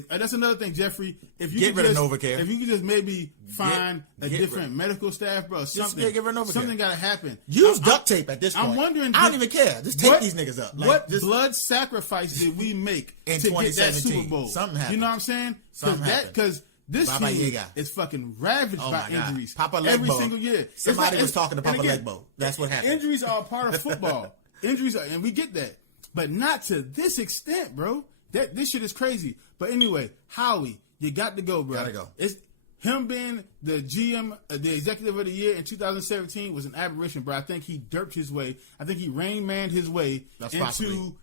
that's another thing, Jeffrey. If you Get could rid of just, NovaCare. if you could just maybe find a get different rid- medical staff, bro, something, get rid of NovaCare. something got to happen. Use duct tape at this point. I'm wondering. I don't even care. Just take these niggas up. Like, What just, blood sacrifice did we make In to get that 2017? Super Bowl? Something happened. You know what I'm saying? Something happened. Because this Baba team Yaga. is fucking ravaged Oh by my God. injuries. Papa every Legbo. single year. Somebody was talking to and Papa again, Legbo. That's what happened. Injuries are a part of football. Injuries are, and we get that, but not to this extent, bro. This shit is crazy. But anyway, Howie, you got to go, bro. Gotta go. It's him being the GM, the executive of the year in 2017 was an aberration, bro. I think he derped his way. I think he Rain Manned his way into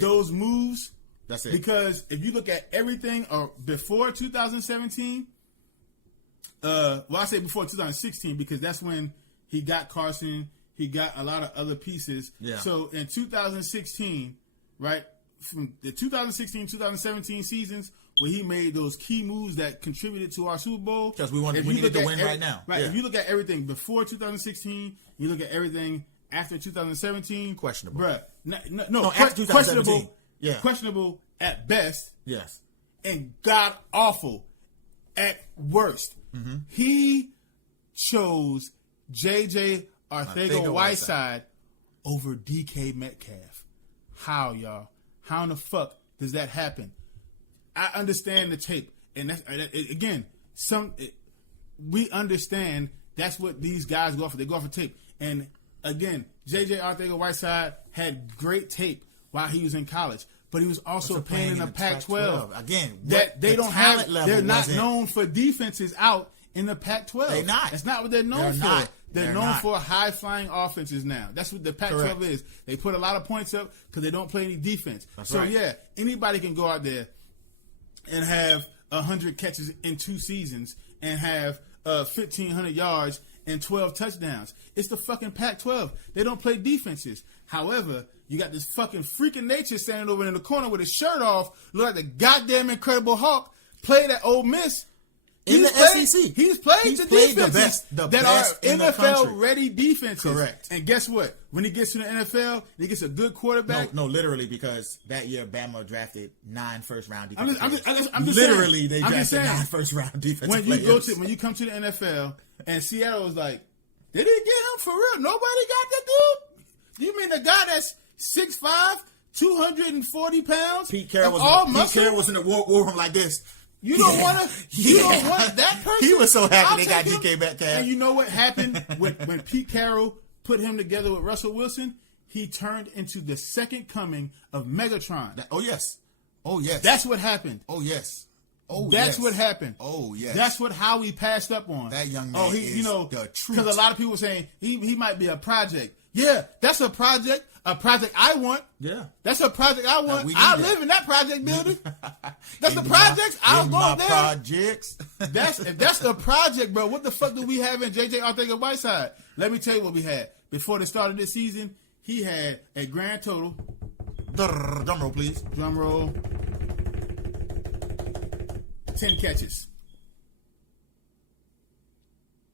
those moves. That's it. Because if you look at everything before 2017, well, I say before 2016 because that's when he got Carson. He got a lot of other pieces. Yeah. So in 2016, right, from the 2016-2017 seasons where he made those key moves that contributed to our Super Bowl. Because we if you needed look to at win right now. Right. Yeah. If you look at everything before 2016, you look at everything after 2017. Questionable. Bruh. No, after 2017. questionable. Yeah. Questionable at best. Yes. And god awful at worst. Mm-hmm. He chose J.J. Arcega-Whiteside over DK Metcalf. How, y'all? How in the fuck does that happen? I understand the tape, and that's again. We understand that's what these guys go for. They go for tape, and again, J.J. Arcega-Whiteside had great tape while he was in college. But he was also playing in the Pac-12. Again, that they don't have. They're not wasn't known for defenses out in the Pac-12. They're not. That's not what they're known for. Not. They're known for high-flying offenses now. That's what the Pac-12 Correct. is. They put a lot of points up because they don't play any defense. That's so right. yeah, anybody can go out there and have 100 catches in 2 seasons and have 1,500 yards and 12 touchdowns. It's the fucking Pac-12. They don't play defenses. However, you got this fucking freaking nature standing over in the corner with his shirt off, look like the goddamn Incredible Hulk, played at Ole Miss. In the SEC. He's played the defenses the that best are in the country. NFL-ready defenses. Correct. And guess what? When he gets to the NFL, he gets a good quarterback. No, literally, because that year Bama drafted 9 first-round defensive I'm players. just literally, saying. they I'm drafted just saying. 9 first-round defensive When players. when you come to the NFL, and Seattle was like, they didn't get him for real. Nobody got that dude. You mean the guy that's 6'5", 240 pounds? Pete Carroll was in the war room like this. You don't want to. You don't want that person. He was so happy I'll they got take him. DK Metcalf. And you know what happened when Pete Carroll put him together with Russell Wilson? He turned into the second coming of Megatron. Oh yes. That's what happened. Oh yes. That's what happened. Oh yes. That's what Howie passed up on. That young man is the truth. Because a lot of people were saying he might be a project. Yeah, that's a project. A project I want. Yeah. That's a project I want. I live in that project building. That's the In projects. I'll in go my there. projects. If that's the project, bro, what the fuck do we have in J.J. Arcega-Whiteside? Let me tell you what we had. Before the start of this season, he had a grand total. Drum roll, please. Drum roll. 10 catches.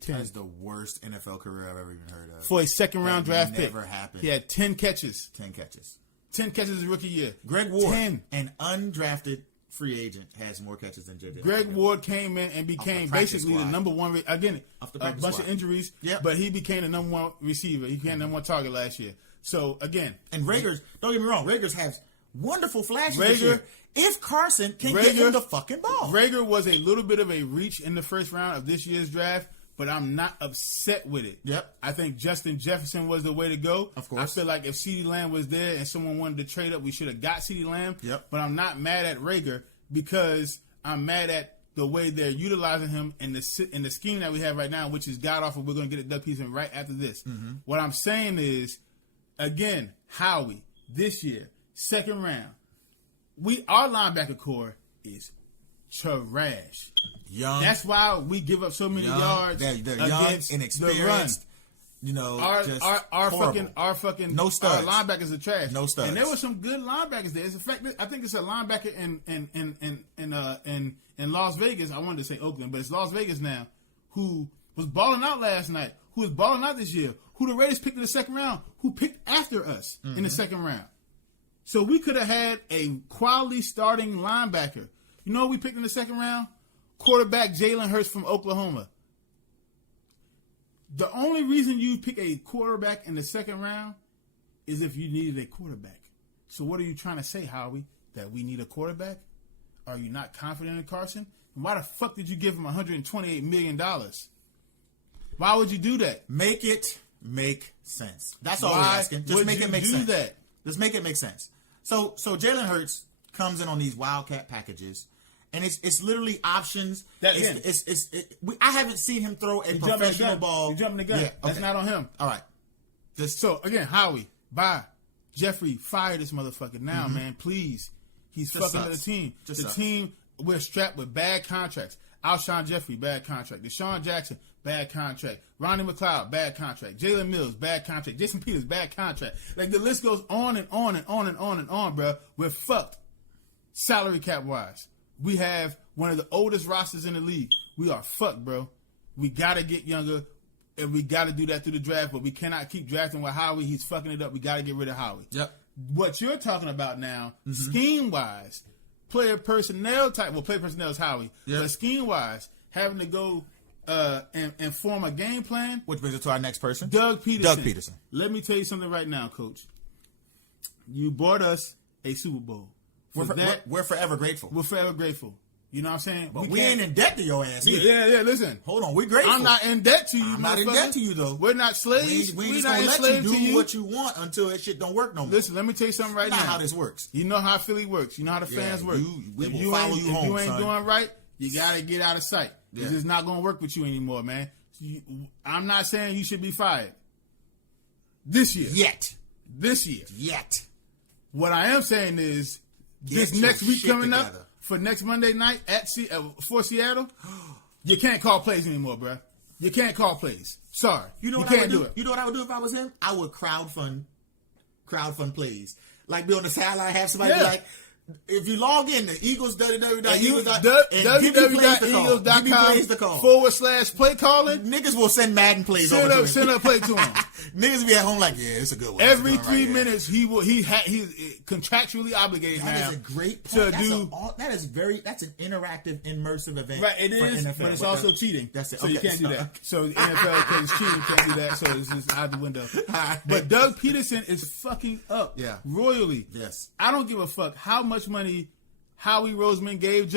That's the worst NFL career I've ever even heard of. For a second-round draft pick. Never happened. He had 10 catches. 10 catches. 10 catches his rookie year. Greg Ward, 10. an undrafted free agent, has more catches than JJ. Greg Ward came in and became basically the number one. Again, a bunch of injuries, but he became the number one receiver. He became the number one target last year. So, again. And Rager's, don't get me wrong, Rager's has wonderful flashes this year. If Carson can get him the fucking ball. Rager was a little bit of a reach in the first round of this year's draft, but I'm not upset with it. Yep. I think Justin Jefferson was the way to go. Of course. I feel like if CeeDee Lamb was there and someone wanted to trade up, we should have got CeeDee Lamb. Yep. But I'm not mad at Rager because I'm mad at the way they're utilizing him in the scheme that we have right now, which is god-awful. We're going to get a Doug Peterson right after this. Mm-hmm. What I'm saying is, again, Howie, this year, second round, our linebacker core is trash. Young. That's why we give up so many yards. They're against young, inexperienced. the run. You know, Our fucking no studs. Our linebackers are trash. No studs. And there were some good linebackers there. It's a fact that I think it's a linebacker in Las Vegas. I wanted to say Oakland, but it's Las Vegas now, who was balling out last night, who was balling out this year, who the Raiders picked in the second round, who picked after us in the second round. So we could have had a quality starting linebacker. You know what we picked in the second round? Quarterback Jalen Hurts from Oklahoma. The only reason you pick a quarterback in the second round is if you needed a quarterback. So what are you trying to say, Howie? That we need a quarterback? Are you not confident in Carson? And why the fuck did you give him $128 million? Why would you do that? Make it make sense. That's all Why we're asking. Just would make you it make do sense. that? Just make it make sense. So Jalen Hurts comes in on these Wildcat packages, and it's literally options. I haven't seen him throw a professional ball. You're jumping the gun. Yeah, That's not on him. All right. So again, Howie, bye. Jeffrey, fire this motherfucker now, man. Please. He's Just fucking sucks. the team. Just the sucks. team, we're strapped with bad contracts. Alshon Jeffrey, bad contract. Deshaun Jackson, bad contract. Ronnie McLeod, bad contract. Jalen Mills, bad contract. Jason Peters, bad contract. Like the list goes on and on and on and on and on, bro. We're fucked. Salary cap wise. We have one of the oldest rosters in the league. We are fucked, bro. We got to get younger, and we got to do that through the draft, but we cannot keep drafting with Howie. He's fucking it up. We got to get rid of Howie. Yep. What you're talking about now, scheme-wise, player personnel is Howie, Yep. but scheme-wise, having to go and form a game plan, Which brings us to our next person. Doug Peterson. Doug Peterson. Let me tell you something right now, Coach. You bought us a Super Bowl. We're forever grateful. We're forever grateful. You know what I'm saying? But we ain't in debt to your ass either. Yeah, listen. Hold on, we're grateful. I'm not in debt to you, I'm not in debt to you, though. We're not slaves. We We're just not gonna let enslaved you to do you. what you want until that shit don't work no more. Listen, let me tell you something right That's now. not how this works. You know how Philly works. You know how the Yeah, fans work. we If will you follow ain't, you if home, you ain't son. doing right, you got to get out of sight. Yeah. It's just not going to work with you anymore, man. I'm not saying you should be fired this year. This year. Yet. What I am saying is Get this your next week shit coming together. up for next Monday night for Seattle, you can't call plays anymore, bro. You can't call plays. Sorry. You know what can't I would do? it. You know what I would do if I was him? I would crowdfund plays. Like be on the sideline, have somebody be Yeah. like, if you log in to Eagles, www.eagles.com/play calling. Niggas will send Madden plays Send over up, to send him. up play to him. Niggas be at home like, yeah, it's a good one. Every It's a good one 3 right minutes, he's contractually obligated here. That now is a great to point. That's an interactive, immersive event. Right, it for is, NFL. but it's also cheating. That's it. So you Okay, can't do so- that. So the NFL, because it's cheating, can't do that. So it's just out the window. But Doug Peterson is fucking up Yeah. royally. Yes. I don't give a fuck how much money Howie Roseman gave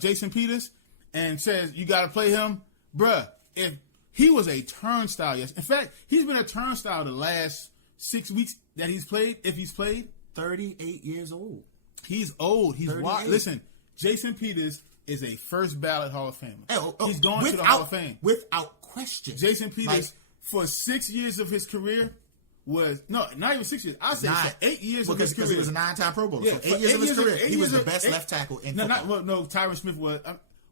Jason Peters and says you got to play him. Bruh, if he was a turnstile, yes. In fact, he's been a turnstile the last 6 weeks that he's played, if he's played. 38 years old. He's old. He's 38. wild. Listen, Jason Peters is a first ballot Hall of Famer. He's going to the without- Hall of Fame. Without question. Jason Peters, Like, for 6 years of his career, not even 6 years. I'll say for 8 years of his because career. he was a 9-time Pro Bowler. Yeah, so for 8 years of his career, he was the of- best left tackle in no, football. No, Tyron Smith was.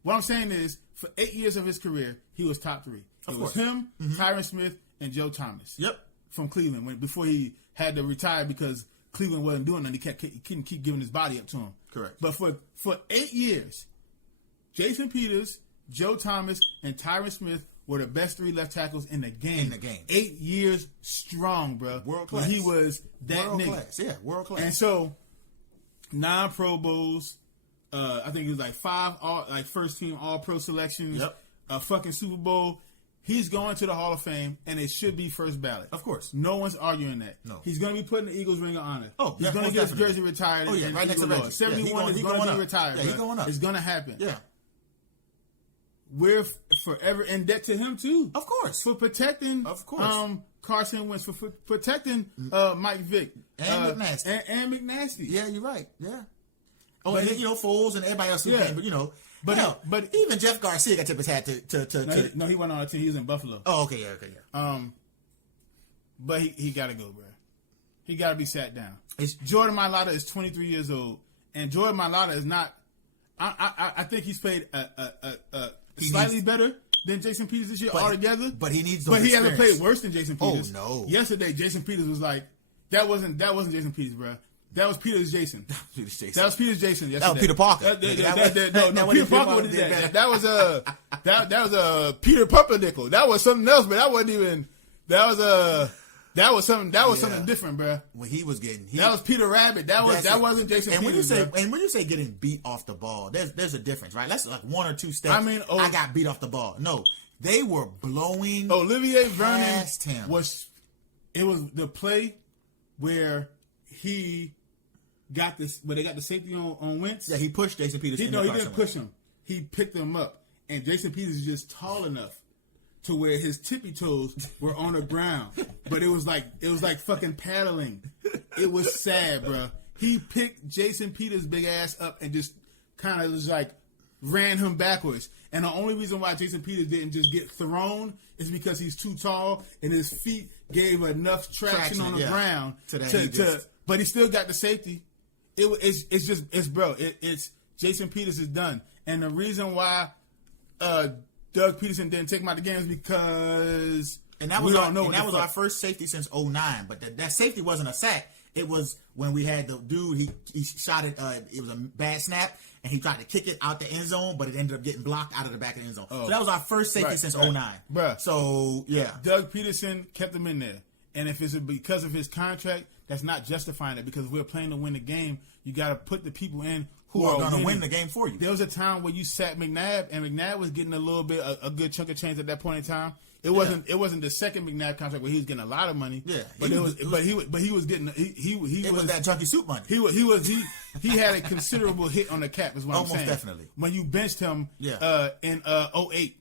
What I'm saying is, for 8 years of his career, he was top three. It was course. him, Tyron Smith, and Joe Thomas. Yep. From Cleveland, before he had to retire because Cleveland wasn't doing nothing. He couldn't keep giving his body up to him. Correct. But for 8 years, Jason Peters, Joe Thomas, and Tyron Smith were the best three left tackles in the game. 8 years strong, bro. World When class. he was that World nigga. class. Yeah, world class. And so, 9 Pro Bowls. I think it was like 5 first team All Pro selections. Yep. A fucking Super Bowl. He's going to the Hall of Fame, and it should be first ballot. Of course. No one's arguing that. No. He's going to be put in the Eagles Ring of Honor. Oh, he's yeah, going to most get his definitely. jersey retired. Oh, yeah, in right next to Eagle Reggie. Lord. 71 Yeah, is he going to going be up. retired. Yeah, he bro. going up. It's going to happen. Yeah. We're forever in debt to him too. Of course. For protecting, Of course. Carson Wentz, for protecting Mike Vick And McNasty. and McNasty. Yeah, you're right. Yeah. Oh, But and he- Foles and everybody else who Yeah. came, but But- but even Jeff Garcia got tip his hat to. No, he went on a team. He was in Buffalo. Oh, okay, yeah. But he got to go, bro. He got to be sat down. It's- Jordan Mailata is 23 years old, and Jordan Mailata is not. I think he's played slightly better than Jason Peters this year altogether. but he needs those But he hasn't experience. played worse than Jason Oh, Peters. no. Yesterday, Jason Peters was like, that wasn't Jason Peters, bro. That was Peters Jason. That was Peters Jason yesterday. That was Peter Parker. No, That Peter Parker did that. That was that was Peter Pumpernickel. That was something else, but that wasn't even. That was That was something. That was something different, bro. When he was getting, that was Peter Rabbit. That wasn't Jason. And Peters, when you say getting beat off the ball, there's a difference, right? That's like one or two steps. I mean, I got beat off the ball. No, they were blowing. Olivier Vernon past him. It was the play where he got this, where they got the safety on Wentz. Yeah, he pushed Jason Peters. He didn't push him. He picked him up, and Jason Peters is just tall enough to where his tippy toes were on the ground, but it was like fucking paddling. It was sad, bro. He picked Jason Peters' big ass up and just kind of just like ran him backwards. And the only reason why Jason Peters didn't just get thrown is because he's too tall and his feet gave enough traction on the ground but he still got the safety. It's Jason Peters is done, and the reason why Doug Peterson didn't take him out of the game is because that was our first safety since 2009. But that safety wasn't a sack. It was when we had the dude, he shot it. It was a bad snap, and he tried to kick it out the end zone, but it ended up getting blocked out of the back of the end zone. So that was our first safety since 2009. Bruh. So, yeah. Doug Peterson kept him in there. And if it's because of his contract, that's not justifying it, because if we're playing to win the game, you got to put the people in who are going to win the game for you. There was a time where you sat McNabb, and McNabb was getting a good chunk of change at that point in time. It wasn't the second McNabb contract where he was getting a lot of money. Yeah, but he was getting he was that junkie soup money. He had a considerable hit on the cap, is what I'm saying. Almost definitely. When you benched him in 08,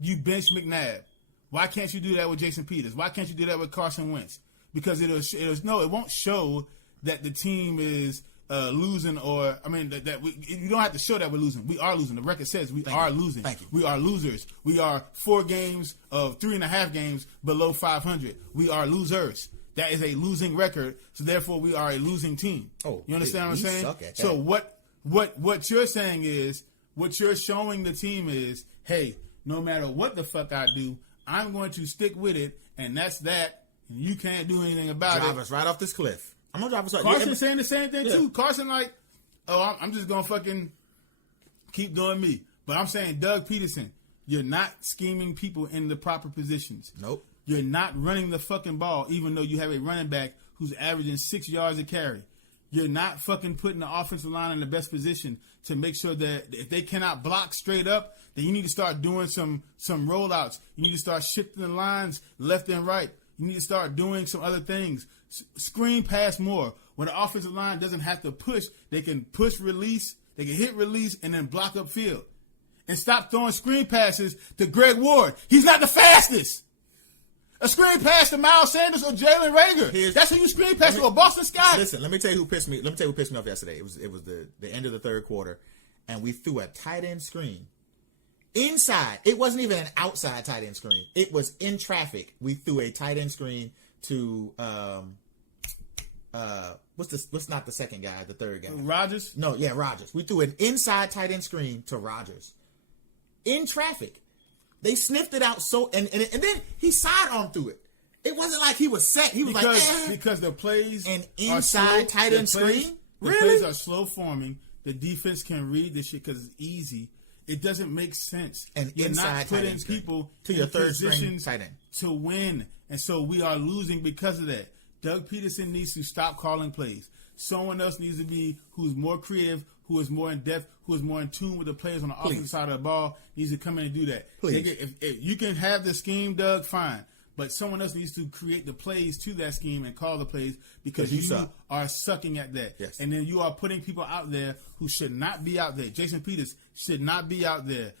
you benched McNabb. Why can't you do that with Jason Peters? Why can't you do that with Carson Wentz? Because it won't show that the team is losing, or you don't have to show that we're losing. We are losing. The record says we are losing. Thank you. We are losers. We are 4 games of 3.5 games below 500. We are losers. That is a losing record. So therefore, we are a losing team. Oh, you understand what I'm saying? Suck at that. So what you're saying is, what you're showing the team is, hey, no matter what the fuck I do, I'm going to stick with it, and that's that. And you can't do anything about it. Drive us right off this cliff. I'm gonna drive us right. Carson's saying the same thing too. Carson like, I'm just gonna fucking keep doing me. But I'm saying, Doug Peterson, you're not scheming people in the proper positions. Nope. You're not running the fucking ball, even though you have a running back who's averaging 6 yards a carry. You're not fucking putting the offensive line in the best position to make sure that if they cannot block straight up, then you need to start doing some rollouts. You need to start shifting the lines left and right. You need to start doing some other things. Screen pass more. When the offensive line doesn't have to push, they can push release, they can hit release, and then block up field. And stop throwing screen passes to Greg Ward. He's not the fastest. A screen pass to Miles Sanders or Jalen Reagor. That's who you screen pass to, or Boston Scott. Listen, let me tell you who pissed me off yesterday. It was the end of the third quarter, and we threw a tight end screen. Inside. It wasn't even an outside tight end screen. It was in traffic. We threw a tight end screen to what's not the second guy, the third guy? Rodgers? No, yeah, Rodgers. We threw an inside tight end screen to Rodgers. In traffic. They sniffed it out and then he sidearmed through it. It wasn't like he was set. He was because the plays an inside tight end screen? The plays are slow forming. The defense can read this shit because it's easy. It doesn't make sense. And you're not putting people to your third string tight end to win, and so we are losing because of that. Doug Peterson needs to stop calling plays. Someone else needs to be who's more creative, who is more in depth, who is more in tune with the players on the offensive side of the ball. Needs to come in and do that. If you can have the scheme, Doug, fine. But someone else needs to create the plays to that scheme and call the plays, because you are sucking at that. Yes. And then you are putting people out there who should not be out there. Jason Peters should not be out there.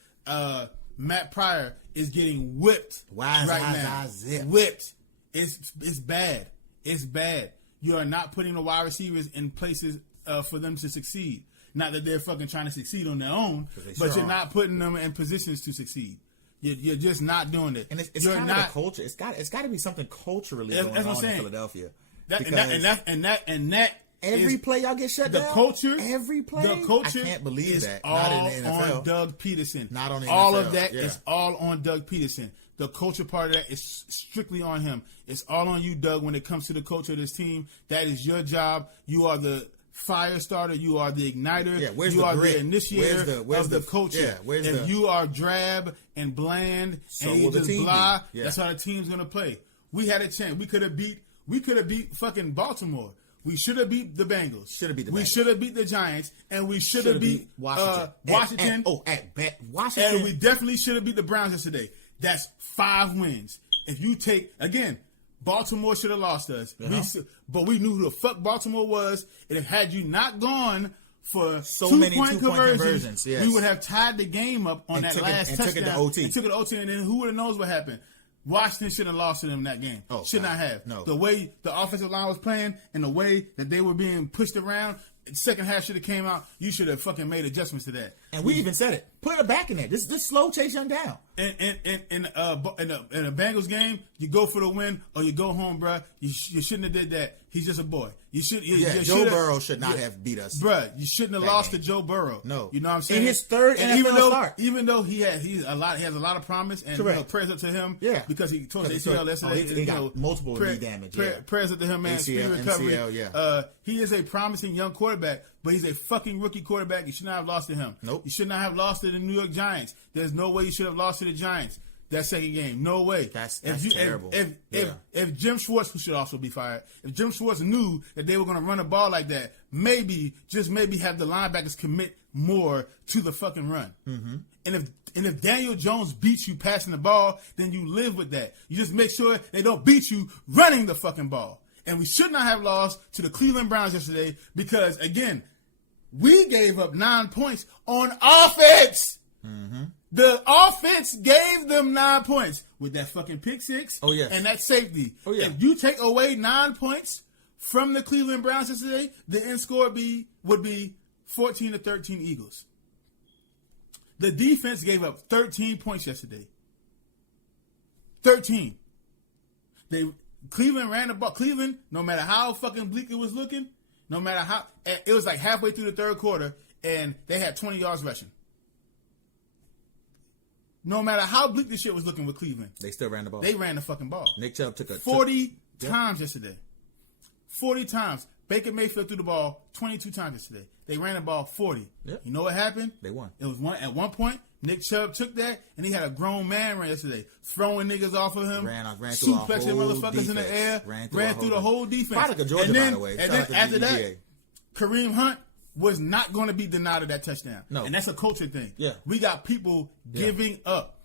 Matt Pryor is getting whipped right now. Whipped. It's bad. It's bad. You are not putting the wide receivers in places for them to succeed. Not that they're fucking trying to succeed on their own, but you're not putting them in positions to succeed. You're just not doing it. And it's kind of the culture. It's got to be something culturally going on in Philadelphia. Every play y'all get shut down. Every play. The culture. I can't believe is that. All not in the NFL. On Doug Peterson. Not on the NFL. All of that is all on Doug Peterson. The culture part of that is strictly on him. It's all on you, Doug, when it comes to the culture of this team. That is your job. You are the fire starter. You are the igniter. Yeah, you are the initiator of the culture. Yeah, if you are drab and bland and you just blah, Yeah. that's how the team's going to play. we had a chance. We could have beat fucking Baltimore. We should have beat the Bengals. We should have beat the Giants, and we should have beat Washington. Washington. And we definitely should have beat the Browns yesterday. That's 5 wins. If you take, again, Baltimore should have lost us. But we knew who the fuck Baltimore was. And if had you not gone for so many two-point conversions, we would have tied the game up on that last touchdown. Took it to OT. And took it to OT, and then who would have knows what happened? Washington should have lost to them that game. Should not have. No. The way the offensive line was playing and the way that they were being pushed around, second half should have came out. You should have fucking made adjustments to that. And we even said it. Put it back in there. This slow Chase Young down. In a Bengals game, you go for the win or you go home, bruh. You shouldn't have did that. He's just a boy. Joe Burrow should not have beat us, bruh. You shouldn't have lost to Joe Burrow. No, you know what I'm saying. In his third NFL start, even though he has a lot of promise, and prayers up to him. Yeah, because he tore his ACL yesterday. He got multiple knee damage. Prayers up to him, man. Speed recovery. MCL, he is a promising young quarterback, but he's a fucking rookie quarterback. You should not have lost to him. Nope. You should not have lost to the New York Giants. There's no way you should have lost to the Giants that second game. No way. That's terrible. If Jim Schwartz, who should also be fired, if Jim Schwartz knew that they were going to run a ball like that, maybe have the linebackers commit more to the fucking run. Mm-hmm. And if Daniel Jones beats you passing the ball, then you live with that. You just make sure they don't beat you running the fucking ball. And we should not have lost to the Cleveland Browns yesterday because, again, we gave up 9 points on offense. Mm-hmm. The offense gave them 9 points with that fucking pick six and that safety. Oh, yeah. If you take away 9 points from the Cleveland Browns yesterday, the end score would be 14-13 Eagles. The defense gave up 13 points yesterday. 13. Cleveland ran the ball. Cleveland, no matter how fucking bleak it was looking, no matter how, it was like halfway through the third quarter, and they had 20 yards rushing. No matter how bleak this shit was looking with Cleveland, they still ran the ball. They ran the fucking ball. Nick Chubb took 40 times yesterday. 40 times. Baker Mayfield threw the ball 22 times yesterday. They ran the ball 40. Yep. You know what happened? They won. It was at one point, Nick Chubb took that, and he had a grown man run yesterday, throwing niggas off of him, ran through suplexing motherfuckers defense. In the air, ran through the whole defense. Product of Georgia, by the way. And then after that, Kareem Hunt was not going to be denied of that touchdown. No. And that's a culture thing. Yeah. We got people giving up.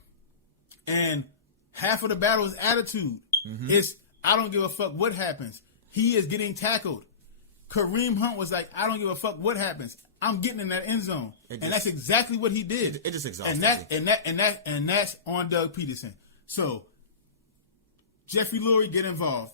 And half of the battle is attitude. Mm-hmm. It's, I don't give a fuck what happens. He is getting tackled. Kareem Hunt was like, I don't give a fuck what happens. I'm getting in that end zone. And that's exactly what he did. It just exhausted and that's on Doug Peterson. So, Jeffrey Lurie, get involved.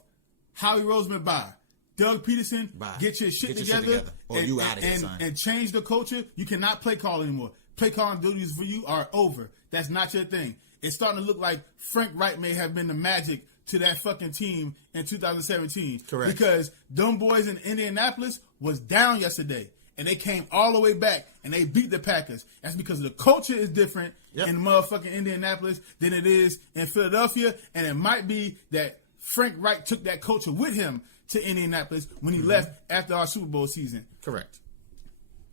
Howie Roseman, bye. Doug Peterson, get your shit together. Or you out of here, son. And change the culture. You cannot play call anymore. Play calling duties for you are over. That's not your thing. It's starting to look like Frank Wright may have been the magic to that fucking team in 2017. Correct. Because them boys in Indianapolis was down yesterday. And they came all the way back and they beat the Packers. That's because the culture is different in motherfucking Indianapolis than it is in Philadelphia. And it might be that Frank Wright took that culture with him to Indianapolis when he left after our Super Bowl season. Correct.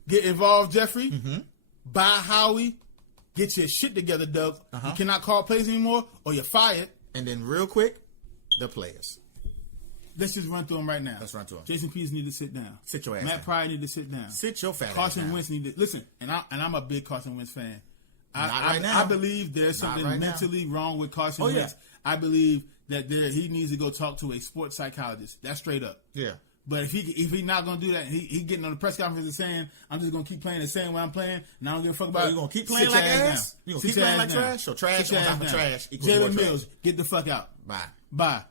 Get involved, Jeffrey. Mm-hmm. Buy Howie. Get your shit together, Doug. You cannot call plays anymore or you're fired. And then real quick, the players. Let's just run through them right now. Let's run through them. Jason Peters need to sit down. Sit your ass Matt down. Pryor need to sit down. Sit your fat ass Carson down. Wentz need to listen. And I'm a big Carson Wentz fan. Right now. I believe there's something mentally wrong with Carson Wentz. I believe that he needs to go talk to a sports psychologist. That's straight up. Yeah. But if he not gonna do that, he getting on the press conference and saying, "I'm just gonna keep playing the same way I'm playing, and I don't give a fuck about." You gonna keep playing like ass? You gonna keep playing like trash? So trash on top of trash equals more Jalen trash. Mills, get the fuck out. Bye.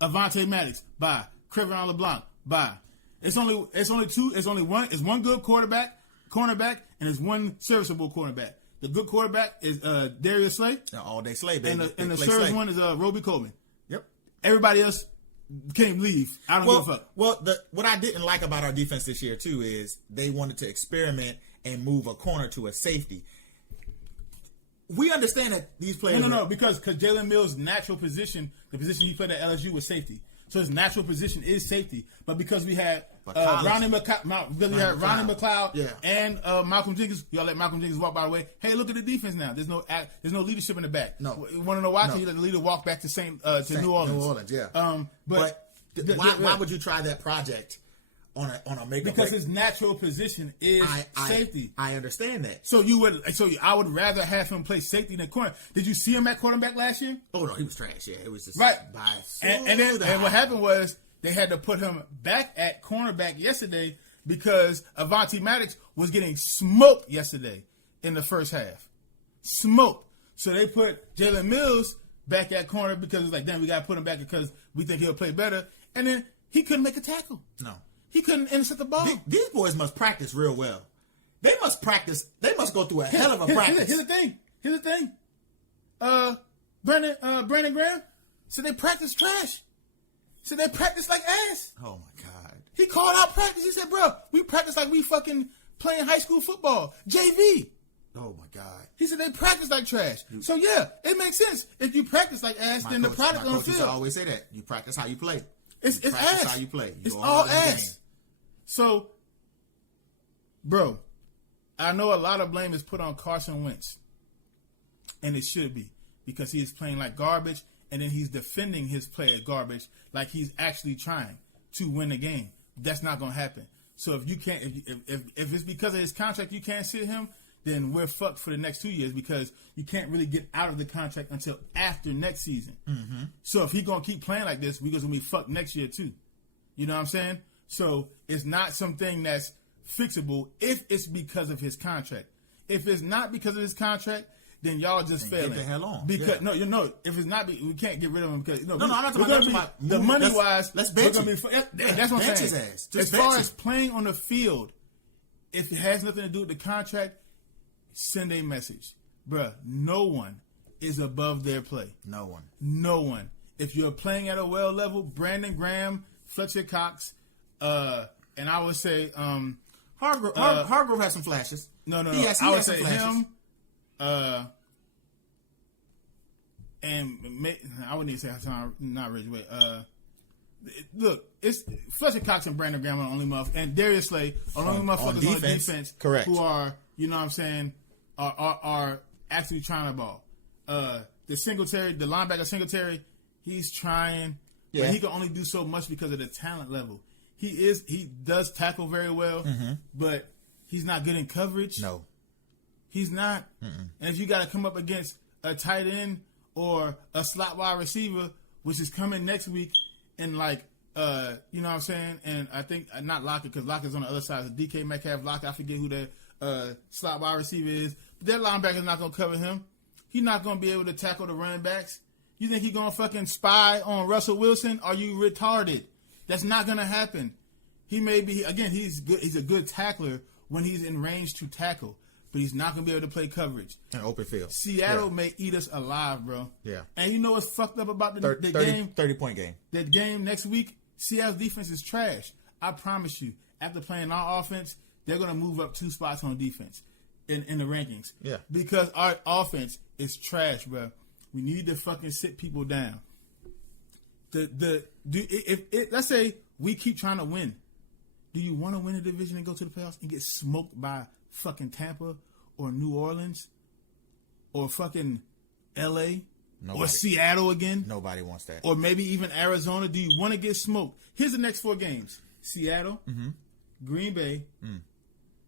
Avonte Maddox, bye. Crevion LeBlanc, bye. It's only one. It's one good cornerback, and it's one serviceable cornerback. The good quarterback is Darius Slay. All day Slay, baby. And the service one is Roby Coleman. Yep. Everybody else can't leave. I don't give a fuck. Well, what I didn't like about our defense this year too is they wanted to experiment and move a corner to a safety. We understand that these players. No, because Jalen Mills' natural position, the position he played at LSU, was safety. So his natural position is safety. But because we had Ronnie McLeod, Ronnie McLeod, Yeah. and Malcolm Jenkins. Y'all let Malcolm Jenkins walk by the way. Hey, look at the defense now. There's no leadership in the back. No. You want to know why? No. Because you let the leader walk back to New Orleans. New Orleans, yeah. Why would you try that project on a make? Because his natural position is safety. I understand that. So I would rather have him play safety than corner. Did you see him at quarterback last year? Oh no, he was trash. Yeah, it was just Right. And what happened was they had to put him back at cornerback yesterday because Avonte Maddox was getting smoked yesterday in the first half. Smoked. So they put Jalen Mills back at corner because it's like, damn, we got to put him back because we think he'll play better. And then he couldn't make a tackle. No. He couldn't intercept the ball. These boys must practice real well. They must practice. They must go through a hell of a practice. Here's the thing. Brandon Graham said they practice trash. So they practice like ass. Oh my God. He called out practice. He said, bro, we practice like we fucking playing high school football. JV. Oh my God. He said they practice like trash. So yeah, it makes sense. If you practice like ass, then the product on the field. I always say that. You practice how you play. It's practice ass. how you play. It's all ass. So, bro, I know a lot of blame is put on Carson Wentz. And it should be. Because he is playing like garbage. And then he's defending his play as garbage like he's actually trying to win the game. That's not going to happen. So if you can't, if it's because of his contract you can't sit him, then we're fucked for the next 2 years because you can't really get out of the contract until after next season. Mm-hmm. So if he's going to keep playing like this, we're going to be fucked next year too. You know what I'm saying? So it's not something that's fixable if it's because of his contract. If it's not because of his contract, then y'all just failing. Get the hell on. Because if it's not, we can't get rid of him because I'm not talking about the money wise. Let's bench him. That's what I'm saying. His ass. As far as playing on the field, if it has nothing to do with the contract, send a message, bruh. No one is above their play. No one. No one. If you're playing at a well level, Brandon Graham, Fletcher Cox, and I would say Hargrove has some flashes. No. I would say him. And I wouldn't even say not Ridgeway. Look, it's Fletcher Cox and Brandon Graham are the only motherfuckers, and Darius Slay are the only motherfuckers on defense. Correct. Who are, you know what I'm saying, are actually trying the ball. The Singletary, the linebacker Singletary, he's trying, but he can only do so much because of the talent level. He does tackle very well, but he's not good in coverage. No. He's not. And if you got to come up against a tight end or a slot wide receiver, which is coming next week, and like, you know what I'm saying? And I think, not Lockett, because Lockett's on the other side. The DK Metcalf, Lockett, I forget who that slot wide receiver is. But that linebacker's not going to cover him. He's not going to be able to tackle the running backs. You think he's going to fucking spy on Russell Wilson? Are you retarded? That's not going to happen. He may be, again, he's good. He's a good tackler when he's in range to tackle. But he's not going to be able to play coverage. An open field. Seattle may eat us alive, bro. Yeah. And you know what's fucked up about the game? 30-point game. That game next week, Seattle's defense is trash. I promise you. After playing our offense, they're going to move up 2 spots on defense in the rankings. Yeah. Because our offense is trash, bro. We need to fucking sit people down. Let's say we keep trying to win. Do you want to win a division and go to the playoffs and get smoked by fucking Tampa or New Orleans or fucking LA or Seattle again? Nobody wants that. Or maybe even Arizona. Do you want to get smoked? Here's the next 4 games. Seattle, Green Bay,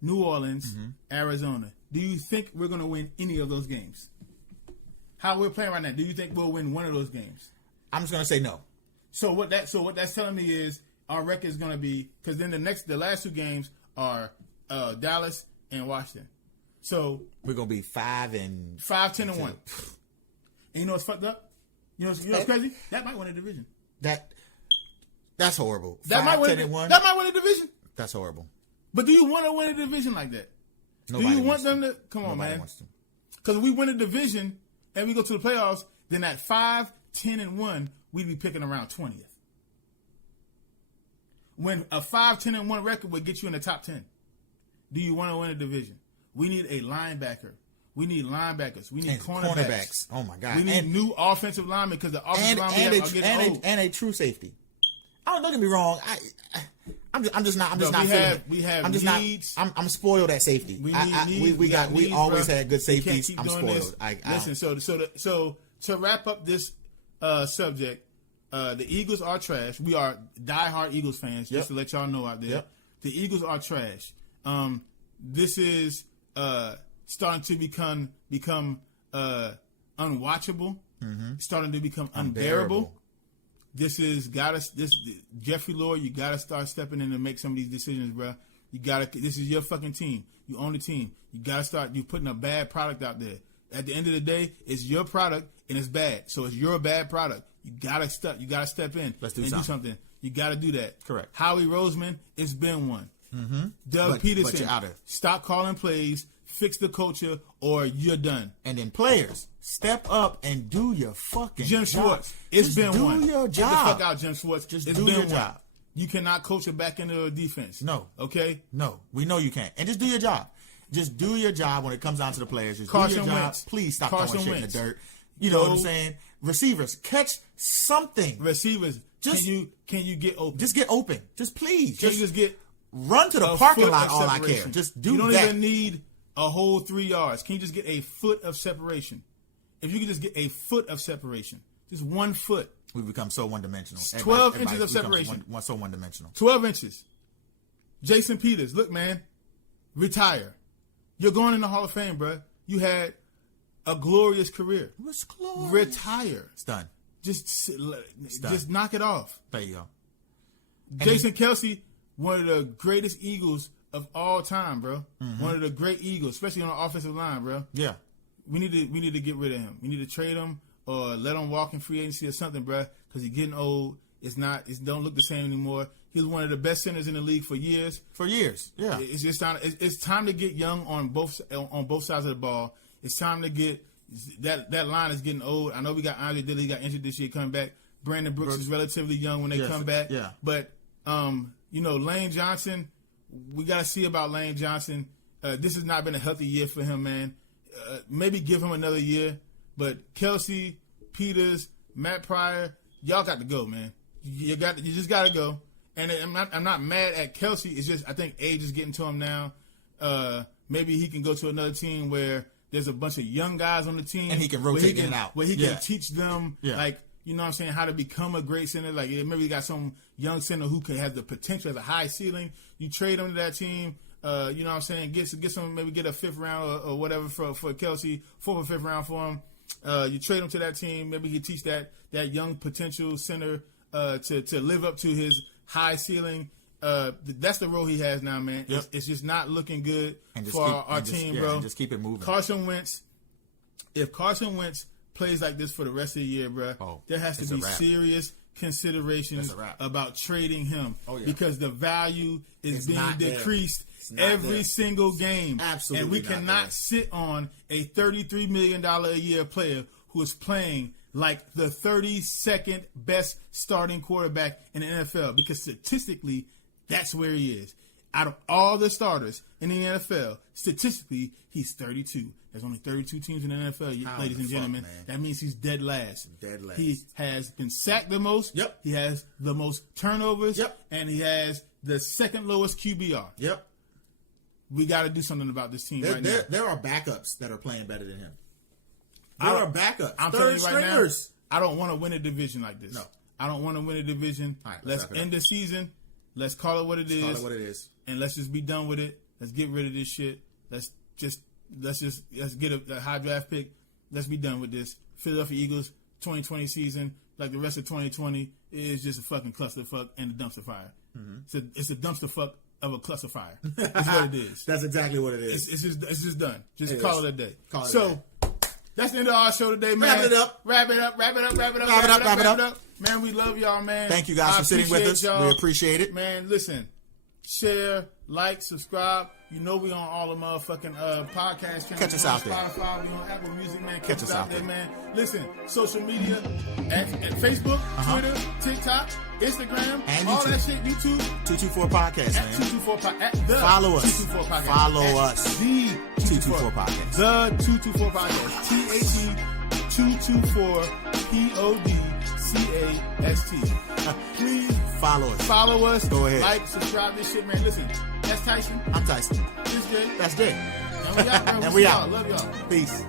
New Orleans, Arizona. Do you think we're going to win any of those games? How we're playing right now, do you think we'll win one of those games? I'm just going to say no. So what that's telling me is our record is going to be, because then the last 2 games are Dallas and Washington. So we're gonna be 5-10-1. And you know what's fucked up? You know what's crazy? That might win a division. That's horrible. That might win a division. That's horrible. But do you want to win a division like that? Do you want them to? Come on, man. Because if we win a division and we go to the playoffs, then at 5-10-1, we'd be picking around 20th. When a 5-10-1 record would get you in the top 10. Do you want to win a division? We need a linebacker. We need linebackers. We need cornerbacks. Oh my God! We need new offensive linemen because the offensive linemen are getting old. And a true safety. Don't get me wrong. I'm just not we feeling have- it. we have I'm just needs. not. I'm spoiled at safety. We need needs. We needs, always bro. had good We can't safeties. keep I'm doing spoiled. this. Listen, so to wrap up this subject, the Eagles are trash. We are diehard Eagles fans. Just to let y'all know out there, the Eagles are trash. This is starting to become unwatchable. Starting to become unbearable. This Jeffrey Lurie, you gotta start stepping in and make some of these decisions, bro. This is your fucking team. You own the team. You gotta start. You putting a bad product out there. At the end of the day, it's your product and it's bad. So it's your bad product. You gotta step in. Let's do and something. do something. You gotta do that. Correct. Howie Roseman, it's been one. Doug Peterson, but you're out of it. Stop calling plays, fix the culture, or you're done. And then players, step up and do your fucking Jim job. Schwartz, it's Just been do one. your Get job. the fuck out, Jim Schwartz. Just It's do been your one. job. You cannot coach it back into a defense. No. Okay? No, we know you can't. And just do your job. Just do your job when it comes down to the players. Just Carson do your job. Wentz. Please stop Carson throwing shit Wentz. in the dirt. You know what I'm Go. saying? Receivers, catch something. Receivers, Just- can you get open? Just get open. Just please. Can you just get run to the a parking foot lot. of All I separation? care. Just do You don't that. even need a whole 3 yards. Can you just get a foot of separation? If you could just get a foot of separation, just 1 foot, We've become so one-dimensional. 12 inches of becomes separation. So one-dimensional. 12 inches. Jason Peters, look, man, retire. You're going in the Hall of Fame, bro. You had a glorious career. It was close. Retire. It's done. Just done. just knock it off. There you go. Jason Kelsey, one of the greatest Eagles of all time, bro. One of the great Eagles, especially on the offensive line, bro. Yeah. We need to get rid of him. We need to trade him or let him walk in free agency or something, bro. Because he's getting old. It don't look the same anymore. He was one of the best centers in the league for years. For years. Yeah. It's just time. It's time to get young on both sides of the ball. It's time to get that line is getting old. I know we got Andre Dilley got injured this year coming back. Brandon Brooks is relatively young when they come back. Yeah. But Lane Johnson, we got to see about Lane Johnson. This has not been a healthy year for him, man. Maybe give him another year. But Kelsey, Peters, Matt Pryor, y'all got to go, man. You just got to go. And I'm not mad at Kelsey. It's just I think age is getting to him now. Maybe he can go to another team where there's a bunch of young guys on the team, And he can rotate in and out. Where he can teach them, Yeah. you know what I'm saying, how to become a great center. Like maybe you got some young center who could have the potential, has a high ceiling. You trade him to that team. You know what I'm saying? Get some, maybe get a 5th round or whatever for Kelsey, 4th or 5th round for him. You trade him to that team. Maybe he teach that young potential center to live up to his high ceiling. That's the role he has now, man. Yep. It's just not looking good And just for keep- our and just- team, yeah, bro. and just keep it moving. Carson Wentz. If Carson Wentz plays like this for the rest of the year, bro, there has to it's be a wrap. serious considerations That's a wrap. about trading him. Oh, yeah. Because the value is It's being not there. decreased It's not every there. single game. Absolutely And we not cannot there. sit on a $33 million a year player who is playing like the 32nd best starting quarterback in the NFL, because statistically, that's where he is. Out of all the starters in the NFL, statistically, he's 32. There's only 32 teams in the NFL, How ladies the and fuck, gentlemen. man? That means he's dead last. Dead last. He has been sacked the most. Yep. He has the most turnovers. Yep. And he has the second lowest QBR. Yep. We got to do something about this team right now. There are backups that are playing better than him. I There don't- are backups. I'm Third telling you right stringers. now, I don't want to win a division like this. No. I don't want to win a division. All right, let's let's wrap it end up. the season. Let's call it what it is. Call it what it is. And let's just be done with it. Let's get rid of this shit. Let's get a high draft pick. Let's be done with this. Philadelphia Eagles 2020 season, like the rest of 2020, is just a fucking clusterfuck and a dumpster fire. It's a dumpster fuck of a cluster fire. That's what it is. That's exactly what it is. It's just done. Just It call is. it a day. Call it a so day. that's the end of our show today, man. Wrap it up. Wrap it up. Man, we love y'all, man. Thank you guys I for sitting with appreciate us. y'all. We appreciate it. Man, listen. Share, like, subscribe. You know we on all the motherfucking podcast channels. Catch us We on out there. Spotify, we on Apple Music, man. Catch us out there. man. Listen, social media at Facebook, Twitter, TikTok, Instagram, And all YouTube. that shit. YouTube. 224 Podcast, At man. 224 Podcast. The Follow us. 224 Podcast. Follow At us. The 224 Podcast. The 224 Podcast. THE 224 PODCAST. Please Follow us. Follow us. Go ahead. Like, subscribe this shit, man. Listen, that's Tyson. I'm Tyson. This Jay. That's Jay. And we out, bro. And we out. Love y'all. Peace.